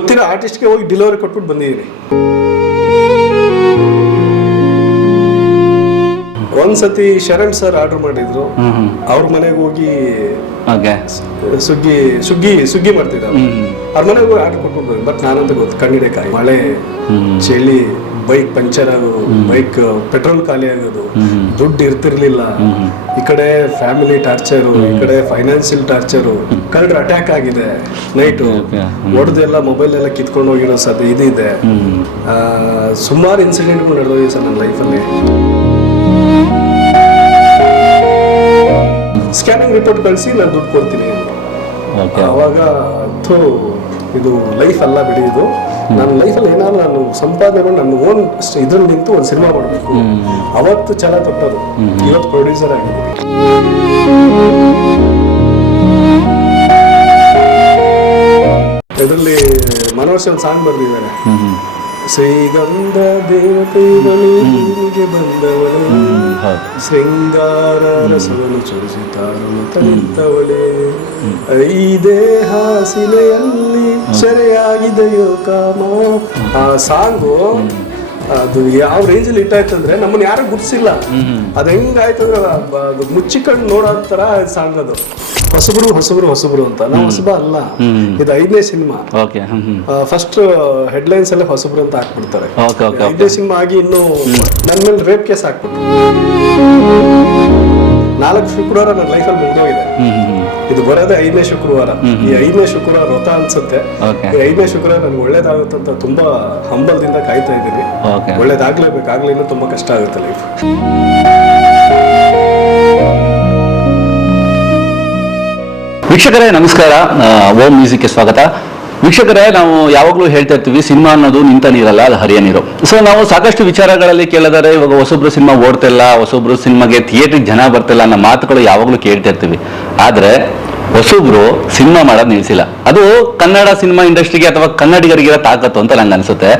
ಗೊತ್ತಿರೋ ಆರ್ಟಿಸ್ಟ್ಗೆ ಹೋಗಿ ಡೆಲಿವರಿ ಕೊಟ್ಬಿಟ್ಟು ಬಂದಿದ್ದೀನಿ. ಒಂದ್ಸತಿ ಶರಣ್ ಸರ್ ಆರ್ಡರ್ ಮಾಡಿದ್ರು, ಅವ್ರ ಮನೆಗೆ ಹೋಗಿ ಸುಗ್ಗಿ ಮಾಡ್ತಿದ್ದ, ಅವ್ರ ಮನೆಗೆ ಹೋಗಿ ಆರ್ಡರ್ ಕೊಟ್ಬಿಟ್ಟು. ಬಟ್ ನಾನಂತ ಗೊತ್ತು ಕಣ್ಣಿಡಕಾಯಿ, ಮಳೆ ಚಳಿ, ಬೈಕ್ ಪಂಚರ್ ಆಗೋದು, ಬೈಕ್ ಪೆಟ್ರೋಲ್ ಖಾಲಿ ಆಗೋದು, ದುಡ್ಡು ಇರ್ತಿರ್ಲಿಲ್ಲ, ಈ ಕಡೆ ಫ್ಯಾಮಿಲಿ ಟಾರ್ಚರು, ಈ ಕಡೆ ಫೈನಾನ್ಷಿಯಲ್ ಟಾರ್ಚರು, ಕಳ್ಳರ ಅಟ್ಯಾಕ್ ಆಗಿದೆ, ನೈಟು ಹೊಡೆದೆಲ್ಲ ಮೊಬೈಲ್ ಎಲ್ಲ ಕಿತ್ಕೊಂಡು ಹೋಗಿರೋ ಇದಿದೆ. ಸುಮಾರು ಇನ್ಸಿಡೆಂಟ್ಗಳು ನಡೆದೋಗಿದೆ ಸರ್ ನನ್ನ ಲೈಫಲ್ಲಿ. ಸ್ಕ್ಯಾನಿಂಗ್ ರಿಪೋರ್ಟ್ ಕಳಿಸಿ ನಾನು ದುಡ್ಡು ಕೊಡ್ತೀನಿ. ಅವಾಗ ಇದು ಲೈಫ್ ಅಲ್ಲ ಬಿಡಿ, ಇದು ನನ್ನ ಲೈಫಲ್ಲಿ ಏನಾದ್ರು ನಾನು ಸಂಪಾದನೆ ಮಾಡಿ ನನ್ನ ಓನ್ ಇದ್ರಲ್ಲಿ ನಿಂತು ಒಂದು ಸಿನಿಮಾ ಮಾಡಬೇಕು. ಅವತ್ತು ಛಲ ತೊಟ್ಟದು, ಇವತ್ತು ಪ್ರೊಡ್ಯೂಸರ್ ಆಗಿದ್ದೀನಿ. ಇದರಲ್ಲಿ ಮನೋಹರ್ ಒಂದು ಸಾಂಗ್ ಬರೆದಿದ್ದಾರೆ, ಶ್ರೀಗಂಧ ದೇವತೆಗಳು ಭೂಮಿಗೆ ಬಂದವಳೆ, ಶೃಂಗಾರ ರಸವನ್ನು ಚುರಿಸಿತಾರುತ್ತವಳೆ, ಈ ದೇಹ ಸಿಲೆಯಲ್ಲಿ ಸೆರೆಯಾಗಿದೆಯೋ ಕಾಮ. ಆ ಸಾಂಗು ಅದು ಯಾವ ರೇಂಜಲ್ಲಿ ಇಟ್ಟಾಯ್ತಂದ್ರೆ ನಮ್ಮನ್ನ ಯಾರು ಗುರ್ಸಿಲ್ಲ. ಅದು ಹೆಂಗಾಯ್ತಂದ್ರೆ ಅದು ಮುಚ್ಚಿಕೊಂಡು ನೋಡೋ ತರ ಸಾಂಗ್. ಅದು ಹೊಸಬ್ರು ಅಂತ. ನಾವು ಹೊಸಬ ಅಲ್ಲ, ಇದು 5ನೇ ಸಿನಿಮಾ. ಫಸ್ಟ್ ಹೆಡ್ಲೈನ್ಸ್ ಎಲ್ಲ ಹೊಸಬ್ರು ಅಂತ ಹಾಕ್ಬಿಡ್ತಾರೆ. 5ನೇ ಸಿನಿಮಾ ಆಗಿ ಇನ್ನು ನನ್ನ ಮೇಲೆ ರೇಪ್ ಕೇಸ್ ಹಾಕ್ಬಿಟ್ಟು 4 ಶುಕ್ರವಾರ ನನ್ನ ಲೈಫಲ್ಲಿ ಮುಗ್ದೋಗಿದೆ. ಇದು ಬರೋದೇ 5ನೇ ಶುಕ್ರವಾರ. ಈ 5ನೇ ಶುಕ್ರವಾರ ವ್ರತ ಅನ್ಸುತ್ತೆ. ಈ 5ನೇ ಶುಕ್ರವಾರ ನನ್ಗೆ ಒಳ್ಳೇದಾಗುತ್ತಂತ ತುಂಬಾ ಹಂಬಲದಿಂದ ಕಾಯ್ತಾ ಇದ್ದೀನಿ. ಒಳ್ಳೇದಾಗ್ಲೇಬೇಕಾಗ್ಲಿ, ಇನ್ನೂ ತುಂಬಾ ಕಷ್ಟ ಆಗುತ್ತೆ ಲೈಫ್. ವೀಕ್ಷಕರೇ ನಮಸ್ಕಾರ, ಓಂ ಮ್ಯೂಸಿಕ್ಗೆ ಸ್ವಾಗತ. ವೀಕ್ಷಕರೇ, ನಾವು ಯಾವಾಗಲೂ ಹೇಳ್ತಾ ಇರ್ತೀವಿ, ಸಿನಿಮಾ ಅನ್ನೋದು ನಿಂತ ನೀರಲ್ಲ, ಅದು ಹರಿಯ ನೀರು. ಸೊ ನಾವು ಸಾಕಷ್ಟು ವಿಚಾರಗಳಲ್ಲಿ ಕೇಳಿದರೆ, ಇವಾಗ ಹೊಸೊಬ್ರು ಸಿನಿಮಾ ಓಡ್ತಿಲ್ಲ, ಹೊಸೊಬ್ರು ಸಿನಿಮಾಗೆ ಥಿಯೇಟ್ರಿಗೆ ಜನ ಬರ್ತಿಲ್ಲ ಅನ್ನೋ ಮಾತುಗಳು ಯಾವಾಗಲೂ ಕೇಳ್ತಾ ಇರ್ತೀವಿ. ಆದರೆ ಹೊಸೊಬ್ರು ಸಿನಿಮಾ ಮಾಡೋದು ನಿಲ್ಲಿಸಿಲ್ಲ. ಅದು ಕನ್ನಡ ಸಿನಿಮಾ ಇಂಡಸ್ಟ್ರಿಗೆ ಅಥವಾ ಕನ್ನಡಿಗರಿಗಿರೋ ತಾಕತ್ತು ಅಂತ ನಂಗೆ ಅನಿಸುತ್ತೆ.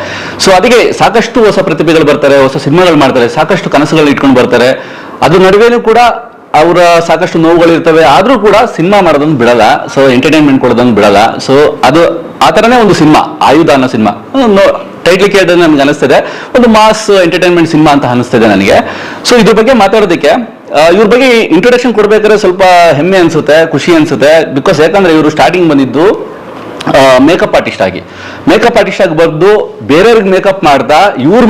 ಸೊ ಅದಕ್ಕೆ ಸಾಕಷ್ಟು ಹೊಸ ಪ್ರತಿಭೆಗಳು ಬರ್ತಾರೆ, ಹೊಸ ಸಿನಿಮಾಗಳು ಮಾಡ್ತಾರೆ, ಸಾಕಷ್ಟು ಕನಸುಗಳು ಇಟ್ಕೊಂಡು ಬರ್ತಾರೆ. ಅದ್ರ ನಡುವೆನೂ ಕೂಡ ಅವರ ಸಾಕಷ್ಟು ನೋವುಗಳಿರ್ತವೆ. ಆದ್ರೂ ಕೂಡ ಸಿನಿಮಾ ಮಾಡೋದನ್ನು ಬಿಡಲ್ಲ, ಸೊ ಎಂಟರ್ಟೈನ್ಮೆಂಟ್ ಕೊಡೋದನ್ನು ಬಿಡಲ್ಲ. ಸೊ ಅದು ಆ ಥರನೇ ಒಂದು ಸಿನಿಮಾ, ಆಯುಧ ಅನ್ನೋ ಸಿನಿಮಾ ಟೈಟ್ಲ್ ಕೇಳಿದ್ರೆ ನಮ್ಗೆ ಅನಿಸ್ತದೆ ಒಂದು ಮಾಸ್ ಎಂಟರ್ಟೈನ್ಮೆಂಟ್ ಸಿನಿಮಾ ಅಂತ ಅನಿಸ್ತದೆ ನನಗೆ. ಸೊ ಇದ್ರ ಬಗ್ಗೆ ಮಾತಾಡೋದಕ್ಕೆ, ಇವ್ರ ಬಗ್ಗೆ ಇಂಟ್ರೊಡಕ್ಷನ್ ಕೊಡ್ಬೇಕಾದ್ರೆ ಸ್ವಲ್ಪ ಹೆಮ್ಮೆ ಅನ್ಸುತ್ತೆ, ಖುಷಿ ಅನ್ಸುತ್ತೆ. ಬಿಕಾಸ್ ಯಾಕಂದ್ರೆ ಇವರು ಸ್ಟಾರ್ಟಿಂಗ್ ಬಂದಿದ್ದು ಮೇಕಪ್ ಆರ್ಟಿಸ್ಟ್ ಆಗಿ ಬರ್ದು ಬೇರೆಯವ್ರಿಗೆ ಮೇಕಪ್ ಮಾಡ್ತಾ ಇವ್ರ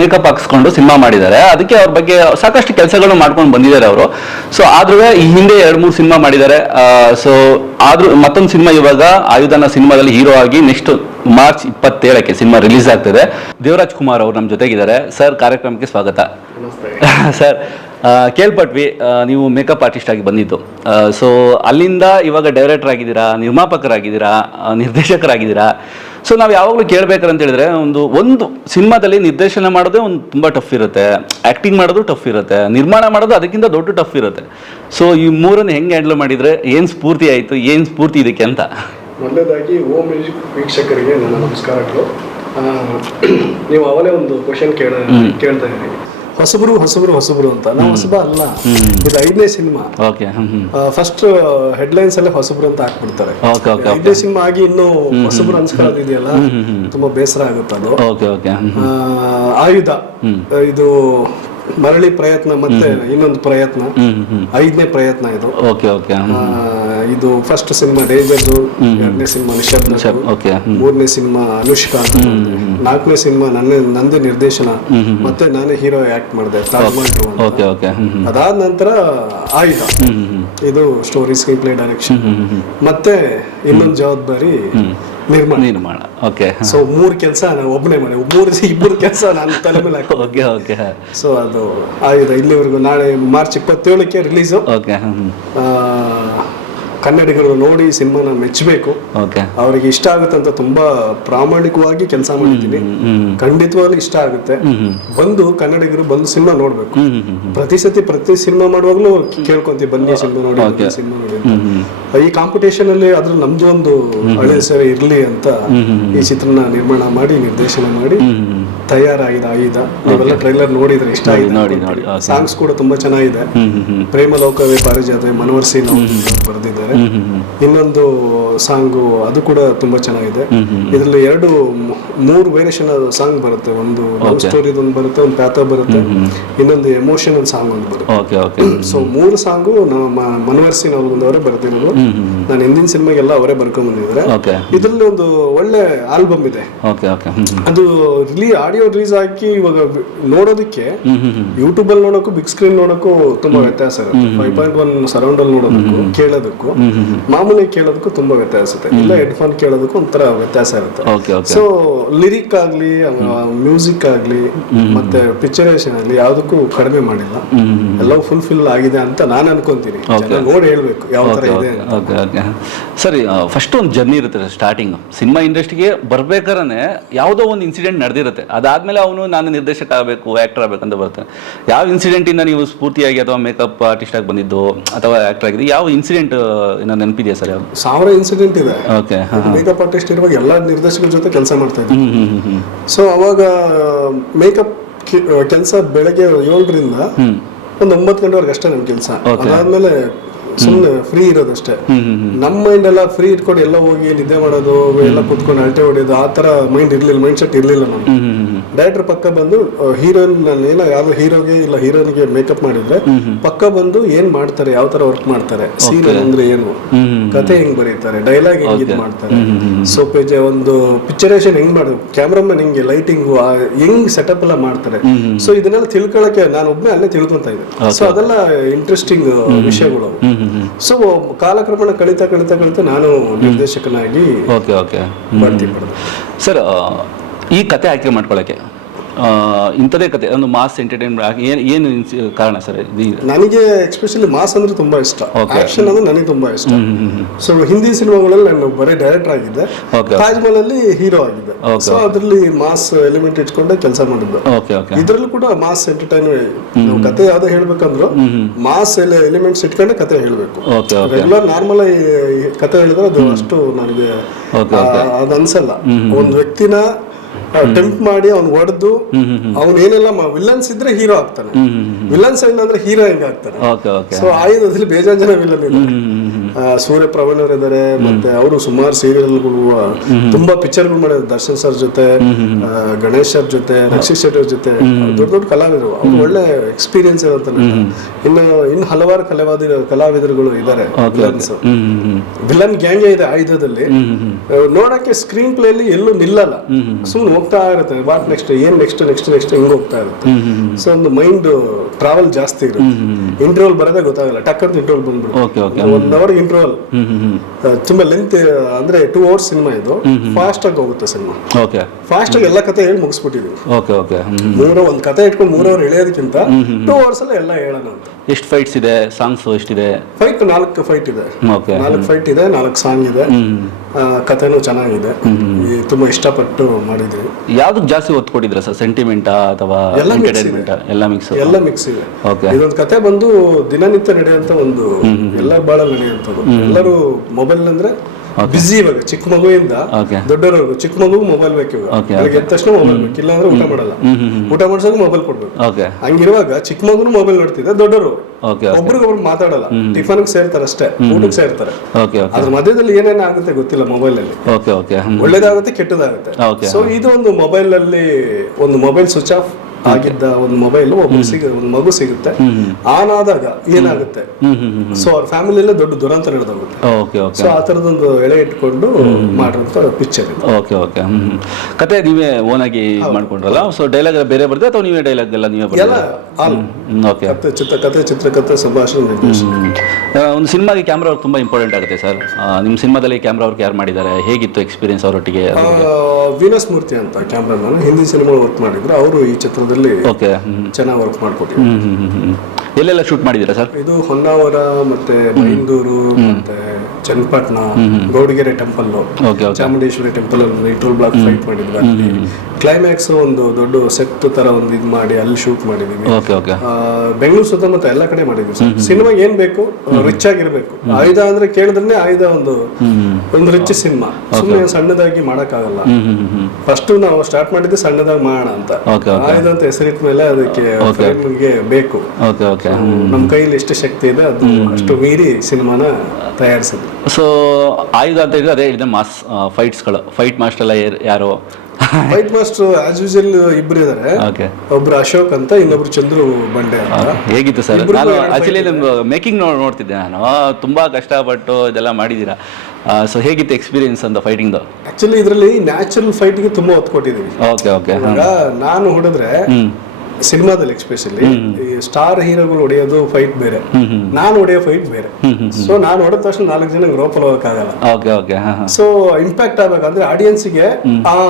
ಮೇಕಪ್ ಹಾಕ್ಸ್ಕೊಂಡು ಸಿನಿಮಾ ಮಾಡಿದ್ದಾರೆ. ಅದಕ್ಕೆ ಅವ್ರ ಬಗ್ಗೆ ಸಾಕಷ್ಟು ಕೆಲಸಗಳು ಮಾಡ್ಕೊಂಡು ಬಂದಿದ್ದಾರೆ ಅವರು. ಸೊ ಆದ್ರೂ ಈ ಹಿಂದೆ 2-3 ಸಿನಿಮಾ ಮಾಡಿದ್ದಾರೆ. ಸೊ ಆದ್ರೂ ಮತ್ತೊಂದು ಸಿನಿಮಾ ಇವಾಗ ಆಯುಧನ ಸಿನಿಮಾದಲ್ಲಿ ಹೀರೋ ಆಗಿ ನೆಕ್ಸ್ಟ್ ಮಾರ್ಚ್ 27ಕ್ಕೆ ಸಿನಿಮಾ ರಿಲೀಸ್ ಆಗ್ತಿದೆ. ದೇವರಾಜ್ ಕುಮಾರ್ ಅವರು ನಮ್ಮ ಜೊತೆಗಿದ್ದಾರೆ. ಸರ್, ಕಾರ್ಯಕ್ರಮಕ್ಕೆ ಸ್ವಾಗತ. ಸರ್, ಕೇಳ್ಪಟ್ವಿ ನೀವು ಮೇಕಪ್ ಆರ್ಟಿಸ್ಟ್ ಆಗಿ ಬಂದಿದ್ದು. ಸೊ ಅಲ್ಲಿಂದ ಇವಾಗ ಡೈರೆಕ್ಟರ್ ಆಗಿದ್ದೀರಾ, ನಿರ್ಮಾಪಕರಾಗಿದ್ದೀರಾ, ನಿರ್ದೇಶಕರಾಗಿದ್ದೀರಾ. ಸೊ ನಾವು ಯಾವಾಗಲೂ ಕೇಳಬೇಕಂತ ಹೇಳಿದ್ರೆ, ಒಂದು ಸಿನಿಮಾದಲ್ಲಿ ನಿರ್ದೇಶನ ಮಾಡೋದೇ ಒಂದು ತುಂಬ ಟಫ್ ಇರುತ್ತೆ, ಆ್ಯಕ್ಟಿಂಗ್ ಮಾಡೋದು ಟಫ್ ಇರುತ್ತೆ, ನಿರ್ಮಾಣ ಮಾಡೋದು ಅದಕ್ಕಿಂತ ದೊಡ್ಡ ಟಫ್ ಇರುತ್ತೆ. ಸೊ ಈ ಮೂರನ್ನು ಹೆಂಗೆ ಹ್ಯಾಂಡಲ್ ಮಾಡಿದರೆ, ಏನು ಸ್ಫೂರ್ತಿ ಆಯಿತು, ಏನು ಸ್ಫೂರ್ತಿ ಇದಕ್ಕೆ ಅಂತ? ಮೊದಲನೇದಾಗಿ ಓಂ ಮ್ಯೂಸಿಕ್ ವೀಕ್ಷಕರಿಗೆ ನನ್ನ ನಮಸ್ಕಾರಗಳು. ನೀವು ಅವಲೇ ಒಂದು ಕ್ವಶನ್ ಕೇಳ್ತಾ ಇದ್ದೀರಿ, ಹೊಸಬ್ರು ಅಂತ. ನಾವು ಹೊಸಬ ಅಲ್ಲ, ಇದು 5ನೇ ಸಿನಿಮಾ. ಫಸ್ಟ್ ಹೆಡ್ಲೈನ್ಸ್ ಎಲ್ಲ ಹೊಸಬ್ರು ಅಂತ ಹಾಕ್ಬಿಡ್ತಾರೆ. 5ನೇ ಸಿನಿಮಾ ಆಗಿ ಇನ್ನು ಹೊಸಬ್ರು ಅನ್ಸ್ಕೊಳ್ಳೋದಿದೆಯಲ್ಲ, ತುಂಬಾ ಬೇಸರ ಆಗುತ್ತೆ. ಅದು ಆಯುಧ, ಇದು ಮರಳಿ ಪ್ರಯತ್ನ, ಮತ್ತೆ ಇನ್ನೊಂದು ಪ್ರಯತ್ನ, 5ನೇ ಪ್ರಯತ್ನ ಇದು. ಇದು ಫಸ್ಟ್ ಸಿನಿಮಾ ಡೇಂಜರ್, 2ನೇ ಸಿನಿಮಾ ನಿಶಬ್ದ, 3ನೇ ಸಿನಿಮಾ ಅನುಷ್ಕಾ, 4ನೇ ಸಿನಿಮಾ ನಂದೇ ನಿರ್ದೇಶನ, ಮತ್ತೆ ನಾನೇ ಹೀರೋ ಆಕ್ಟ್ ಮಾಡಿದೆ ತಾಜ್ಮಹಲ್. ಅದಾದ ನಂತರ ಆಯುಧ, ಇದು ಸ್ಟೋರಿ, ಸ್ಕ್ರೀನ್ ಪ್ಲೇ, ಡೈರೆಕ್ಷನ್, ಮತ್ತೆ ಇನ್ನೊಂದು ಜವಾಬ್ದಾರಿ ನಿರ್ಮಾಣ. ಸೊ 3 ಕೆಲಸ ನಾನು ಒಬ್ಬನೇ ಮಾಡಿ, 2 ಕೆಲಸ ನಾನು ತಲೆ ಮೇಲೆ ಹಾಕಿ. ಸೊ ಅದು ಆಯುಧ ಇಲ್ಲಿವರೆಗೂ. ನಾಳೆ ಮಾರ್ಚ್ 27ಕ್ಕೆ ರಿಲೀಸು. ಕನ್ನಡಿಗರು ನೋಡಿ ಸಿನಿಮಾನ ಮೆಚ್ಚಬೇಕು, ಅವ್ರಿಗೆ ಇಷ್ಟ ಆಗುತ್ತೆ ಅಂತ ತುಂಬಾ ಪ್ರಾಮಾಣಿಕವಾಗಿ ಕೆಲಸ ಮಾಡಿದ್ದೀನಿ. ಖಂಡಿತವಾಗ್ಲೂ ಇಷ್ಟ ಆಗುತ್ತೆ. ಕನ್ನಡಿಗರು ಬಂದು ಸಿನಿಮಾ ನೋಡ್ಬೇಕು. ಪ್ರತಿ ಸಿನಿಮಾ ಮಾಡುವಾಗ್ಲೂ ಕೇಳ್ಕೊಂತೀವಿ, ಬನ್ನಿ ಸಿನಿಮಾ ನೋಡಿ. ಈ ಕಾಂಪಿಟೇಷನ್ ಅಲ್ಲಿ ಅದ್ರ ನಮ್ದು ಒಂದು ಹಳೆ ಹೆಸರು ಇರ್ಲಿ ಅಂತ ಈ ಚಿತ್ರನ ನಿರ್ಮಾಣ ಮಾಡಿ ನಿರ್ದೇಶನ ಮಾಡಿ ತಯಾರಾಗಿದೆ ಆಯುಧ. ನೀವೆಲ್ಲ ಟ್ರೈಲರ್ ನೋಡಿದ್ರೆ ಇಷ್ಟ ಆಗಿದೆ. ಸಾಂಗ್ಸ್ ಕೂಡ ತುಂಬಾ ಚೆನ್ನಾಗಿದೆ. ಪ್ರೇಮ ಲೋಕವೇ ಪಾರಿಜಾತ ಮನೋಹರ್ ಸಿಂಗ್ ಬರೆದಿದ್ದಾರೆ. ಇನ್ನೊಂದು ಸಾಂಗು ಅದು ಕೂಡ ತುಂಬಾ ಚೆನ್ನಾಗಿದೆ. ಇದರಲ್ಲಿ ಮೂರು ವೇರಿಯೇಷನ್ ಸಾಂಗ್ ಬರುತ್ತೆ. ಒಂದು ಲವ್ ಸ್ಟೋರಿ ಒಂದು ಬರುತ್ತೆ, ಒಂದು ಪ್ಯಾಥ ಬರುತ್ತೆ, ಇನ್ನೊಂದು ಎಮೋಷನಲ್ ಸಾಂಗ್ ಒಂದು ಬರುತ್ತೆ. ಸೊ 3 ಸಾಂಗು ಮನೋಹರ್ ಸಿಂಗ್ ಅವರೇ ಬರ್ತಿರೋದು. ನಾನು ಹಿಂದಿನ ಸಿನಿಮಾಗೆಲ್ಲ ಅವರೇ ಬರ್ಕೊಂಡ್ ಬಂದಿದ್ದಾರೆ. ಇದರಲ್ಲಿ ಒಂದು ಒಳ್ಳೆ ಆಲ್ಬಮ್ ಇದೆ. ಅದು ಆಡಿಯೋ ರಿಲೀಸ್ ಆಗಿ ಇವಾಗ ನೋಡೋದಕ್ಕೆ ಯೂಟ್ಯೂಬ್ ಅಲ್ಲಿ ನೋಡೋಕ್ಕೂ ಬಿಗ್ ಸ್ಕ್ರೀನ್ ನೋಡೋಕ್ಕೂ ತುಂಬಾ ವ್ಯತ್ಯಾಸ ಇರುತ್ತೆ. 5.1 ಸರೌಂಡ್ ಅಲ್ಲಿ ನೋಡೋದಕ್ಕೂ ಕೇಳೋದಕ್ಕೂ ಮಾಮೂಲಿ ಕೇಳೋದಕ್ಕೂ ತುಂಬಾ ವ್ಯತ್ಯಾಸ ಇರುತ್ತೆ. ಇಲ್ಲ ಹೆಡ್ಫೋನ್ ಕೇಳೋದಕ್ಕೂ ಒಂಥರ ವ್ಯತ್ಯಾಸ ಇರುತ್ತೆ. ಸೊ ಲಿರಿಕ್ ಆಗ್ಲಿ ಮ್ಯೂಸಿಕ್ ಆಗ್ಲಿ ಮತ್ತೆ ಪಿಕ್ಚರೇಷನ್ ಆಗ್ಲಿ ಯಾವ್ದಕ್ಕೂ ಕಡಿಮೆ ಮಾಡಿಲ್ಲ. ಎಲ್ಲವೂ ಫುಲ್ಫಿಲ್ ಆಗಿದೆ ಅಂತ ನಾನು ಅನ್ಕೊಂತೀನಿ. ನೋಡಿ ಹೇಳ್ಬೇಕು ಯಾವ ತರ ಇದೆ. ಸರಿ, ಫಸ್ಟ್ ಒಂದು ಜರ್ನಿ ಇರುತ್ತೆ ಸ್ಟಾರ್ಟಿಂಗ್. ಸಿನಿಮಾ ಇಂಡಸ್ಟ್ರಿಗೆ ಬರ್ಬೇಕಾದ್ರೆ ಯಾವುದೋ ಒಂದು ಇನ್ಸಿಡೆಂಟ್ ನಡೆದಿರುತ್ತೆ. ಅದಾದ್ಮೇಲೆ ಅವನು ನಾನು ನಿರ್ದೇಶಕ ಆಗಬೇಕು, ಆಕ್ಟರ್ ಆಗಬೇಕು ಅಂತ ಬರ್ತಾನೆ. ಯಾವ ಇನ್ಸಿಡೆಂಟ್ ಇಂದ ನೀವು ಸ್ಫೂರ್ತಿಯಾಗಿ ಅಥವಾ ಮೇಕಪ್ ಆರ್ಟಿಸ್ಟ್ ಆಗಿ ಬಂದಿದ್ದು ಅಥವಾ ಆಕ್ಟರ್ ಆಗಿದೆ, ಯಾವ ಇನ್ಸಿಡೆಂಟ್ ನೆನಪಿದೆಯಾ ಸರ್? 1000 ಇನ್ಸಿಡೆಂಟ್ ಇದೆ. ಮೇಕಪ್ ಆರ್ಟಿಸ್ಟ್ ಇರುವಾಗ ಎಲ್ಲಾ ನಿರ್ದೇಶಕರ ಜೊತೆ ಕೆಲಸ ಮಾಡ್ತಾ ಇದ್ದೆ. ಸೊ ಅವಾಗ ಮೇಕಪ್ ಕೆಲಸ ಬೆಳಗ್ಗೆ 7ರಿಂದ ಒಂದು 9 ಗಂಟೆವರೆಗೆ ಅಷ್ಟೇ ನಮ್ ಕೆಲಸ. ಅದಾದ್ಮೇಲೆ ಸುಮ್ಮನೆ ಫ್ರೀ ಇರೋದಷ್ಟೇ. ನಮ್ಮ ಮೈಂಡ್ ಎಲ್ಲ ಫ್ರೀ ಇಟ್ಕೊಂಡು ಎಲ್ಲ ಹೋಗಿ ನಿದ್ದೆ ಮಾಡೋದು, ಎಲ್ಲ ಕುತ್ಕೊಂಡು ಅಳತೆ ಹೊಡೆಯೋದು, ಆ ತರ ಮೈಂಡ್ ಸೆಟ್ ಇರ್ಲಿಲ್ಲ ನಮ್ಗೆ. ಡೈರೆಕ್ಟರ್ ಪಕ್ಕ ಬಂದು ಹೀರೋಯಿನ್, ನಾನು ಏನೋ ಯಾವ್ದೋ ಹೀರೋಗೆ ಇಲ್ಲ ಹೀರೋಯಿನ್ಗೆ ಮೇಕಪ್ ಮಾಡಿದ್ರೆ ಪಕ್ಕ ಬಂದು ಏನ್ ಮಾಡ್ತಾರೆ, ಯಾವ ತರ ವರ್ಕ್ ಮಾಡ್ತಾರೆ, ಸೀರಿಯಲ್ ಅಂದ್ರೆ ಏನು, ಕತೆ ಹೆಂಗ್ ಬರೀತಾರೆ, ಡೈಲಾಗ್ ಹೆಂಗ್ ಇದು ಮಾಡ್ತಾರೆ, ಸೊ ಒಂದು ಪಿಕ್ಚರೇಷನ್ ಹೆಂಗ್ ಮಾಡೋದು, ಕ್ಯಾಮ್ರಾಮನ್ ಹೆಂಗೆ, ಲೈಟಿಂಗ್ ಹೆಂಗ್ ಸೆಟಪ್ ಎಲ್ಲ ಮಾಡ್ತಾರೆ. ಸೊ ಇದನ್ನೆಲ್ಲ ತಿಳ್ಕೊಳಕ್ಕೆ ನಾನು ಒಬ್ಬನೇ ಅಲ್ಲೇ ತಿಳ್ಕೊಂತ ಇದ್ದೆ. ಸೊ ಅದೆಲ್ಲ ಇಂಟ್ರೆಸ್ಟಿಂಗ್ ವಿಷಯಗಳು. ಸೊ ಕಾಲಕ್ರಮಣ ಕಳಿತಾ ನಾನು ನಿರ್ದೇಶಕನಾಗಿ ಬರ್ತೀನಿ. ಸರ್, ಈ ಕತೆ ಆಯ್ಕೆ ಮಾಡ್ಕೊಳ್ಳೋಕ್ಕೆ ಇಂಥದೇ ಕತೆ ಒಂದು ಮಾಸ್ ಎಂಟರ್ಟೈನ್ಮೆಂಟ್ ಏನು ಕಾರಣ ಸರ್? ನನಗೆ ಎಕ್ಸ್ಪೆಷಲಿ ಮಾಸ್ ಅಂದ್ರೆ ತುಂಬಾ ಇಷ್ಟ, ಆಕ್ಷನ್ ಅಂದ್ರೆ ನನಗೆ ತುಂಬಾ ಇಷ್ಟ. ಸೊ ಹಿಂದಿ ಸಿನಿಮಾಗಳಲ್ಲಿ ನಾನು ಬರೀ ಡೈರೆಕ್ಟರ್ ಆಗಿದ್ದೆ, ತಾಜ್ ಮಹಲ್ ಅಲ್ಲಿ ಹೀರೋ ಆಗಿದ್ದೆ. ಸೊ ಅದ್ರಲ್ಲಿ ಮಾಸ್ ಎಲಿಮೆಂಟ್ ಇಟ್ಕೊಂಡೆ ಕೆಲಸ ಮಾಡಿದ್ದು. ಇದ್ರಲ್ಲೂ ಕೂಡ ಮಾಸ್ ಎಂಟರ್ಟೈನ್ಮೆಂಟ್ ಕತೆ ಯಾವ್ದು ಹೇಳ್ಬೇಕಂದ್ರು ಮಾಸ್ ಎಲಿಮೆಂಟ್ಸ್ ಇಟ್ಕೊಂಡೆ ಕತೆ ಹೇಳ್ಬೇಕು. ರೆಗ್ಯುಲರ್ ನಾರ್ಮಲ್ ಕತೆ ಹೇಳಿದ್ರೆ ಅದು ಅಷ್ಟು ನನಗೆ ಅದು ಅನ್ಸಲ್ಲ. ಒಂದ್ ವ್ಯಕ್ತಿನ ಟೆಂಪ್ಟ್ ಮಾಡಿ ಅವ್ನು ಹೊಡೆದು ಅವ್ನು ಏನೆಲ್ಲ ವಿಲನ್ಸ್ ಇದ್ರೆ ಹೀರೋ ಆಗ್ತಾನೆ, ವಿಲನ್ಸ್ ಇಲ್ಲ ಅಂದ್ರೆ ಹೀರೋ ಹೆಂಗ ಆಗ್ತಾನೆ. ಸೊ ಆಯುಧದಲ್ಲಿ ಬೇಜಾನ್ ಜನ ವಿಲನ್ ಇದ್ದಾರೆ. ಸೂರ್ಯ ಪ್ರವೀಣ್ ಅವರು ಇದ್ದಾರೆ, ಮತ್ತೆ ಅವರು ಸುಮಾರು ಸೀರಿಯಲ್ಗಳು ತುಂಬಾ ಪಿಕ್ಚರ್ಗಳು ಮಾಡಿದ್ರು. ದರ್ಶನ್ ಸರ್ ಜೊತೆ, ಗಣೇಶ್ ಸರ್ ಜೊತೆ, ರಕ್ಷಿತ್ ಶೆಟ್ಟಿ ಅವ್ರ ಜೊತೆ ದೊಡ್ಡ ಕಲಾವಿದರು. ಅವ್ರು ಒಳ್ಳೆ ಎಕ್ಸ್ಪೀರಿಯನ್ಸ್ ಇರುತ್ತೆ. ಇನ್ನು ಹಲವಾರು ಕಲಾವಿದರುಗಳು ಇದ್ದಾರೆ. ವಿಲನ್ ಗ್ಯಾಂಗೇ ಇದೆ ಆಯುಧದಲ್ಲಿ. ನೋಡಕ್ಕೆ ಸ್ಕ್ರೀನ್ ಪ್ಲೇ ಅಲ್ಲಿ ಎಲ್ಲೂ ನಿಲ್ಲಲ್ಲ, ಸುಮ್ಮನೆ ಹೋಗ್ತಾ ಇರುತ್ತೆ. ವಾಟ್ ನೆಕ್ಸ್ಟ್, ಏನ್ ನೆಕ್ಸ್ಟ್ ಹಿಂಗ್ ಹೋಗ್ತಾ ಇರುತ್ತೆ. ಸೊ ಒಂದು ಮೈಂಡ್ ಟ್ರಾವೆಲ್ ಜಾಸ್ತಿ ಇರುತ್ತೆ. ಇಂಟರ್ವಲ್ ಬರೋದೇ ಗೊತ್ತಾಗಲ್ಲ, ಟಕ್ ಅಂತ ಇಂಟರ್ವಲ್ ಬಂದ್ಬಿಡುತ್ತೆ. 1 ಅವರ್ ಇಂಟರ್ವಲ್ ತುಂಬಾ ಲೆಂತ್, ಅಂದ್ರೆ 2 hours ಸಿನಿಮಾ ಇದು. ಫಾಸ್ಟ್ ಆಗಿ ಹೋಗುತ್ತೆ ಸಿನಿಮಾ. ಫಾಸ್ಟ್ ಆಗಿ ಎಲ್ಲ ಕತೆ ಹೇಳಿ ಮುಗಿಸ್ಬಿಟ್ಟಿದ್ವಿ. 3 ಒಂದು ಕತೆ ಇಟ್ಕೊಂಡು 3 hour ಎಳೆಯೋದಕ್ಕಿಂತ 2 hours ಅಲ್ಲ ಎಲ್ಲ ಹೇಳೋಣ ಅಂತ. ಎಷ್ಟು ಫೈಟ್ಸ್ ಇದೆ, ಸಾಂಗ್ಸ್ ಎಷ್ಟಿದೆ? 4 ಫೈಟ್ ಇದೆ, 4 ಫೈಟ್ ಇದೆ, 4 ಸಾಂಗ್ ಇದೆ. ಕಥೆನೂ ಚೆನ್ನಾಗಿದೆ, ತುಂಬಾ ಇಷ್ಟಪಟ್ಟು ಮಾಡಿದ್ವಿ. ಯಾವ್ದಕ್ಕೆ ಜಾಸ್ತಿ ಒತ್ತು ಕೊಟ್ಟಿದ್ರ ಸರ್? ಸೆಂಟಿಮೆಂಟಾ ಅಥವಾ ಎಂಟರ್ಟೈನ್ಮೆಂಟ್? ಎಲ್ಲ ಮಿಕ್ಸ್ ಇದೆ. ಇದೊಂದು ಕತೆ ಬಂದು ದಿನನಿತ್ಯ ನಡೆಯುವಂತ ಒಂದು ಎಲ್ಲರ ಬಾಳಲ್ಲಿ ನಡೆಯುವಂಥದ್ದು. ಎಲ್ಲರೂ ಮೊಬೈಲ್ ಅಂದ್ರೆ ಬಿಸಿ ಇವಾಗ, ಚಿಕ್ಕ ಮಗುವಿಂದ ದೊಡ್ಡವರೆಗೂ. ಚಿಕ್ಕ ಮಗು ಮೊಬೈಲ್ ಬೇಕು, ಬೆಳಗ್ಗೆ ಎದ್ದ ತಕ್ಷಣ ಮೊಬೈಲ್ ಬೇಕು, ಇಲ್ಲ ಅಂದ್ರೆ ಊಟ ಮಾಡಲ್ಲ. ಊಟ ಮಾಡ್ಸೋಕೆ ಮೊಬೈಲ್ ಕೊಡ್ಬೇಕು. ಹಂಗಿರುವಾಗ ಚಿಕ್ಕ ಮಗುನು ಮೊಬೈಲ್ ನೋಡ್ತಿದ್ದೆ, ದೊಡ್ಡವರು ಒಬ್ರಿಗೊಬ್ರು ಮಾತಾಡಲ್ಲ. ಟಿಫನ್ ಸೇರ್ತಾರೆ ಅಷ್ಟೇ, ಊಟಕ್ಕೆ ಸೇರ್ತಾರೆ. ಅದ್ರ ಮಧ್ಯದಲ್ಲಿ ಏನೇನ ಆಗುತ್ತೆ ಗೊತ್ತಿಲ್ಲ ಮೊಬೈಲ್ ಅಲ್ಲಿ. ಒಳ್ಳೇದಾಗುತ್ತೆ, ಕೆಟ್ಟದಾಗುತ್ತೆ. ಸೊ ಇದು ಒಂದು ಮೊಬೈಲ್ ಅಲ್ಲಿ ಒಂದು ಮೊಬೈಲ್ ಸ್ವಿಚ್ ಆಫ್ ಆಗಿದ್ದ ಒಂದು ಮೊಬೈಲ್ ಒಂದು ಮಗು ಸಿಗುತ್ತೆ. ಆನ್ ಆದಾಗ ಏನಾಗುತ್ತೆ, ಸೊ ಅವ್ರ ಫ್ಯಾಮಿಲಿಯಲ್ಲೇ ದೊಡ್ಡ ದುರಂತ ನಡೆದೋಗುತ್ತೆ. ಸೊ ಆ ತರದೊಂದು ಎಳೆ ಇಟ್ಕೊಂಡು ಮಾಡಿರೋಂಥ ಪಿಕ್ಚರ್. ಕತೆ ನೀವೇ ಓನ್ ಆಗಿ ಮಾಡ್ಕೊಂಡ್ರಲ್ಲ? ಸೊ ಡೈಲಾಗ್ ಬೇರೆ ಬರ್ತದೆ ಅಥವಾ ನೀವೇ ಡೈಲಾಗ್ ಎಲ್ಲ ನೀವೇ ಕತೆ, ಚಿತ್ರಕಥೆ, ಸಂಭಾಷಣೆ, ಒಂದು ಸಿನಿಮಾಗೆ ಕ್ಯಾಮ್ರಾ ವರ್ಕ್ ತುಂಬಾ ಇಂಪಾರ್ಟೆಂಟ್ ಆಗುತ್ತೆ ಸರ್. ನಿಮ್ಮ ಸಿನಿಮಾದಲ್ಲಿ ಕ್ಯಾಮ್ರಾ ವರ್ಕ್ ಯಾರು ಮಾಡಿದ್ದಾರೆ, ಹೇಗಿತ್ತು ಎಕ್ಸ್ಪೀರಿಯನ್ಸ್ ಅವರೊಟ್ಟಿಗೆ? ವೀನಸ್ ಮೂರ್ತಿ ಅಂತ ಕ್ಯಾಮ್ರಾಮನ್, ಹಿಂದಿ ಸಿನಿಮಾ ವರ್ಕ್ ಮಾಡಿದ್ರು. ಅವರು ಈ ಚಿತ್ರದಲ್ಲಿ ಚೆನ್ನಾಗಿ ವರ್ಕ್ ಮಾಡ್ಕೊಟ್ಟಿದ್ರು. ಎಲ್ಲೆಲ್ಲ ಶೂಟ್ ಮಾಡಿದ್ದೀರಾ ಸರ್? ಇದು ಹೊನ್ನಾವರ, ಮತ್ತೆ ಮೈಂದೂರು, ಮತ್ತೆ ಚನ್ನಪಟ್ಟಣ, ಗೌಡಗೆರೆ ಟೆಂಪಲ್, ಚಾಮುಂಡೇಶ್ವರಿ ಟೆಂಪಲ್ ಅಲ್ಲಿ ಇಂಟರ್ವಲ್ ಬ್ಲಾಕ್ ಫೈಟ್ ಮಾಡಿದ್ವಿ. ಅಲ್ಲಿ ಕ್ಲೈಮ್ಯಾಕ್ಸ್ ಒಂದು ದೊಡ್ಡ ಸೆಟ್ ತರ ಒಂದು ಇದು ಮಾಡಿ ಅಲ್ಲಿ ಶೂಟ್ ಮಾಡಿದೀವಿ. ಬೆಂಗಳೂರು ಸುತ್ತಮುತ್ತ ಎಲ್ಲ ಕಡೆ ಮಾಡಿದ್ವಿ ಸರ್. ಸಿನಿಮಾ ಏನ್ ಬೇಕು, ರಿಚ್ ಆಗಿರ್ಬೇಕು. ಆಯುಧ ಅಂದ್ರೆ ಕೇಳಿದ್ರೆ ಆಯುಧ ಒಂದು ರಿಚ್ ಸಿನಿಮಾ, ಸುಮ್ಮನೆ ಸಣ್ಣದಾಗಿ ಮಾಡಕ್ಕಾಗಲ್ಲ. ಫಸ್ಟ್ ನಾವು ಸ್ಟಾರ್ಟ್ ಮಾಡಿದ್ದೆ ಸಣ್ಣದಾಗಿ ಮಾಡೋಣ ಅಂತ. ಆಯುಧ ಅಂತ ಹೆಸರಿಟ್ಟ ಮೇಲೆ ಅದಕ್ಕೆ ಫ್ರೇಮ್ಗೆ ಬೇಕು. ನಮ್ಮ ಕೈಯಲ್ಲಿ ಎಷ್ಟು ಶಕ್ತಿ ಇದೆ ಅದು ಅಷ್ಟು ಮೀರಿ ಸಿನಿಮಾನ ತಯಾರಿಸಿದ್ವಿ. ಸೊ ಆಯುಧ ಅಂತ ಹೇಳಿದ್ರೆ ಅದೇ ಹೇಳಿದೆ ಮಾಸ್ ಫೈಟ್ಸ್ಗಳು. ಫೈಟ್ ಮಾಸ್ಟರ್ ಎಲ್ಲ ಯಾರು? ಫೈಟ್ ಮಾಸ್ಟರ್ ಆಸ್ ಯೂಶುವಲ್ ಇಬ್ರು ಇದಾರೆ. ಒಬ್ರು ಅಶೋಕ್ ಅಂತ, ಇನ್ನೊಬ್ರು ಚಂದ್ರು ಬಂಡೆ ಅಂತ. ಹೇಗಿತ್ತು ಸರ್? ನಾನು ಆಕ್ಚುಲಿ ನಿಮ್ದು ಮೇಕಿಂಗ್ ನೋಡ್ತಿದ್ದೆ ನಾನು. ತುಂಬಾ ಕಷ್ಟಪಟ್ಟು ಇದೆಲ್ಲ ಮಾಡಿದ್ದೀರಾ. ಸೊ ಹೇಗಿತ್ತು ಎಕ್ಸ್ಪೀರಿಯನ್ಸ್ ಅಂತ ಫೈಟಿಂಗ್? ಆಕ್ಚುಲಿ ಇದರಲ್ಲಿ ನ್ಯಾಚುರಲ್ ಫೈಟ್ಗೆ ತುಂಬಾ ಒತ್ತು ಕೊಟ್ಟಿದ್ದೀವಿ. ನಾನು ಹೊಡೆದ್ರೆ ಸಿನಿಮಾದಲ್ಲಿ ಎಕ್ಸ್ಪೆಷಲಿ ಸ್ಟಾರ್ ಹೀರೋಗಳು ಹೊಡೆಯೋದು ಫೈಟ್ ಬೇರೆ, ನಾನು ಹೊಡೆಯೋ ಫೈಟ್ ಬೇರೆ. ಸೊ ನಾನು ಹೊಡೆದ ತಕ್ಷಣ 4 ಜನ ರೋಪಲ್ ಹೋಗಕ್ಕಾಗಲ್ಲ. ಸೊ ಇಂಪ್ಯಾಕ್ಟ್ ಆಗ್ಬೇಕಂದ್ರೆ ಆಡಿಯನ್ಸ್ಗೆ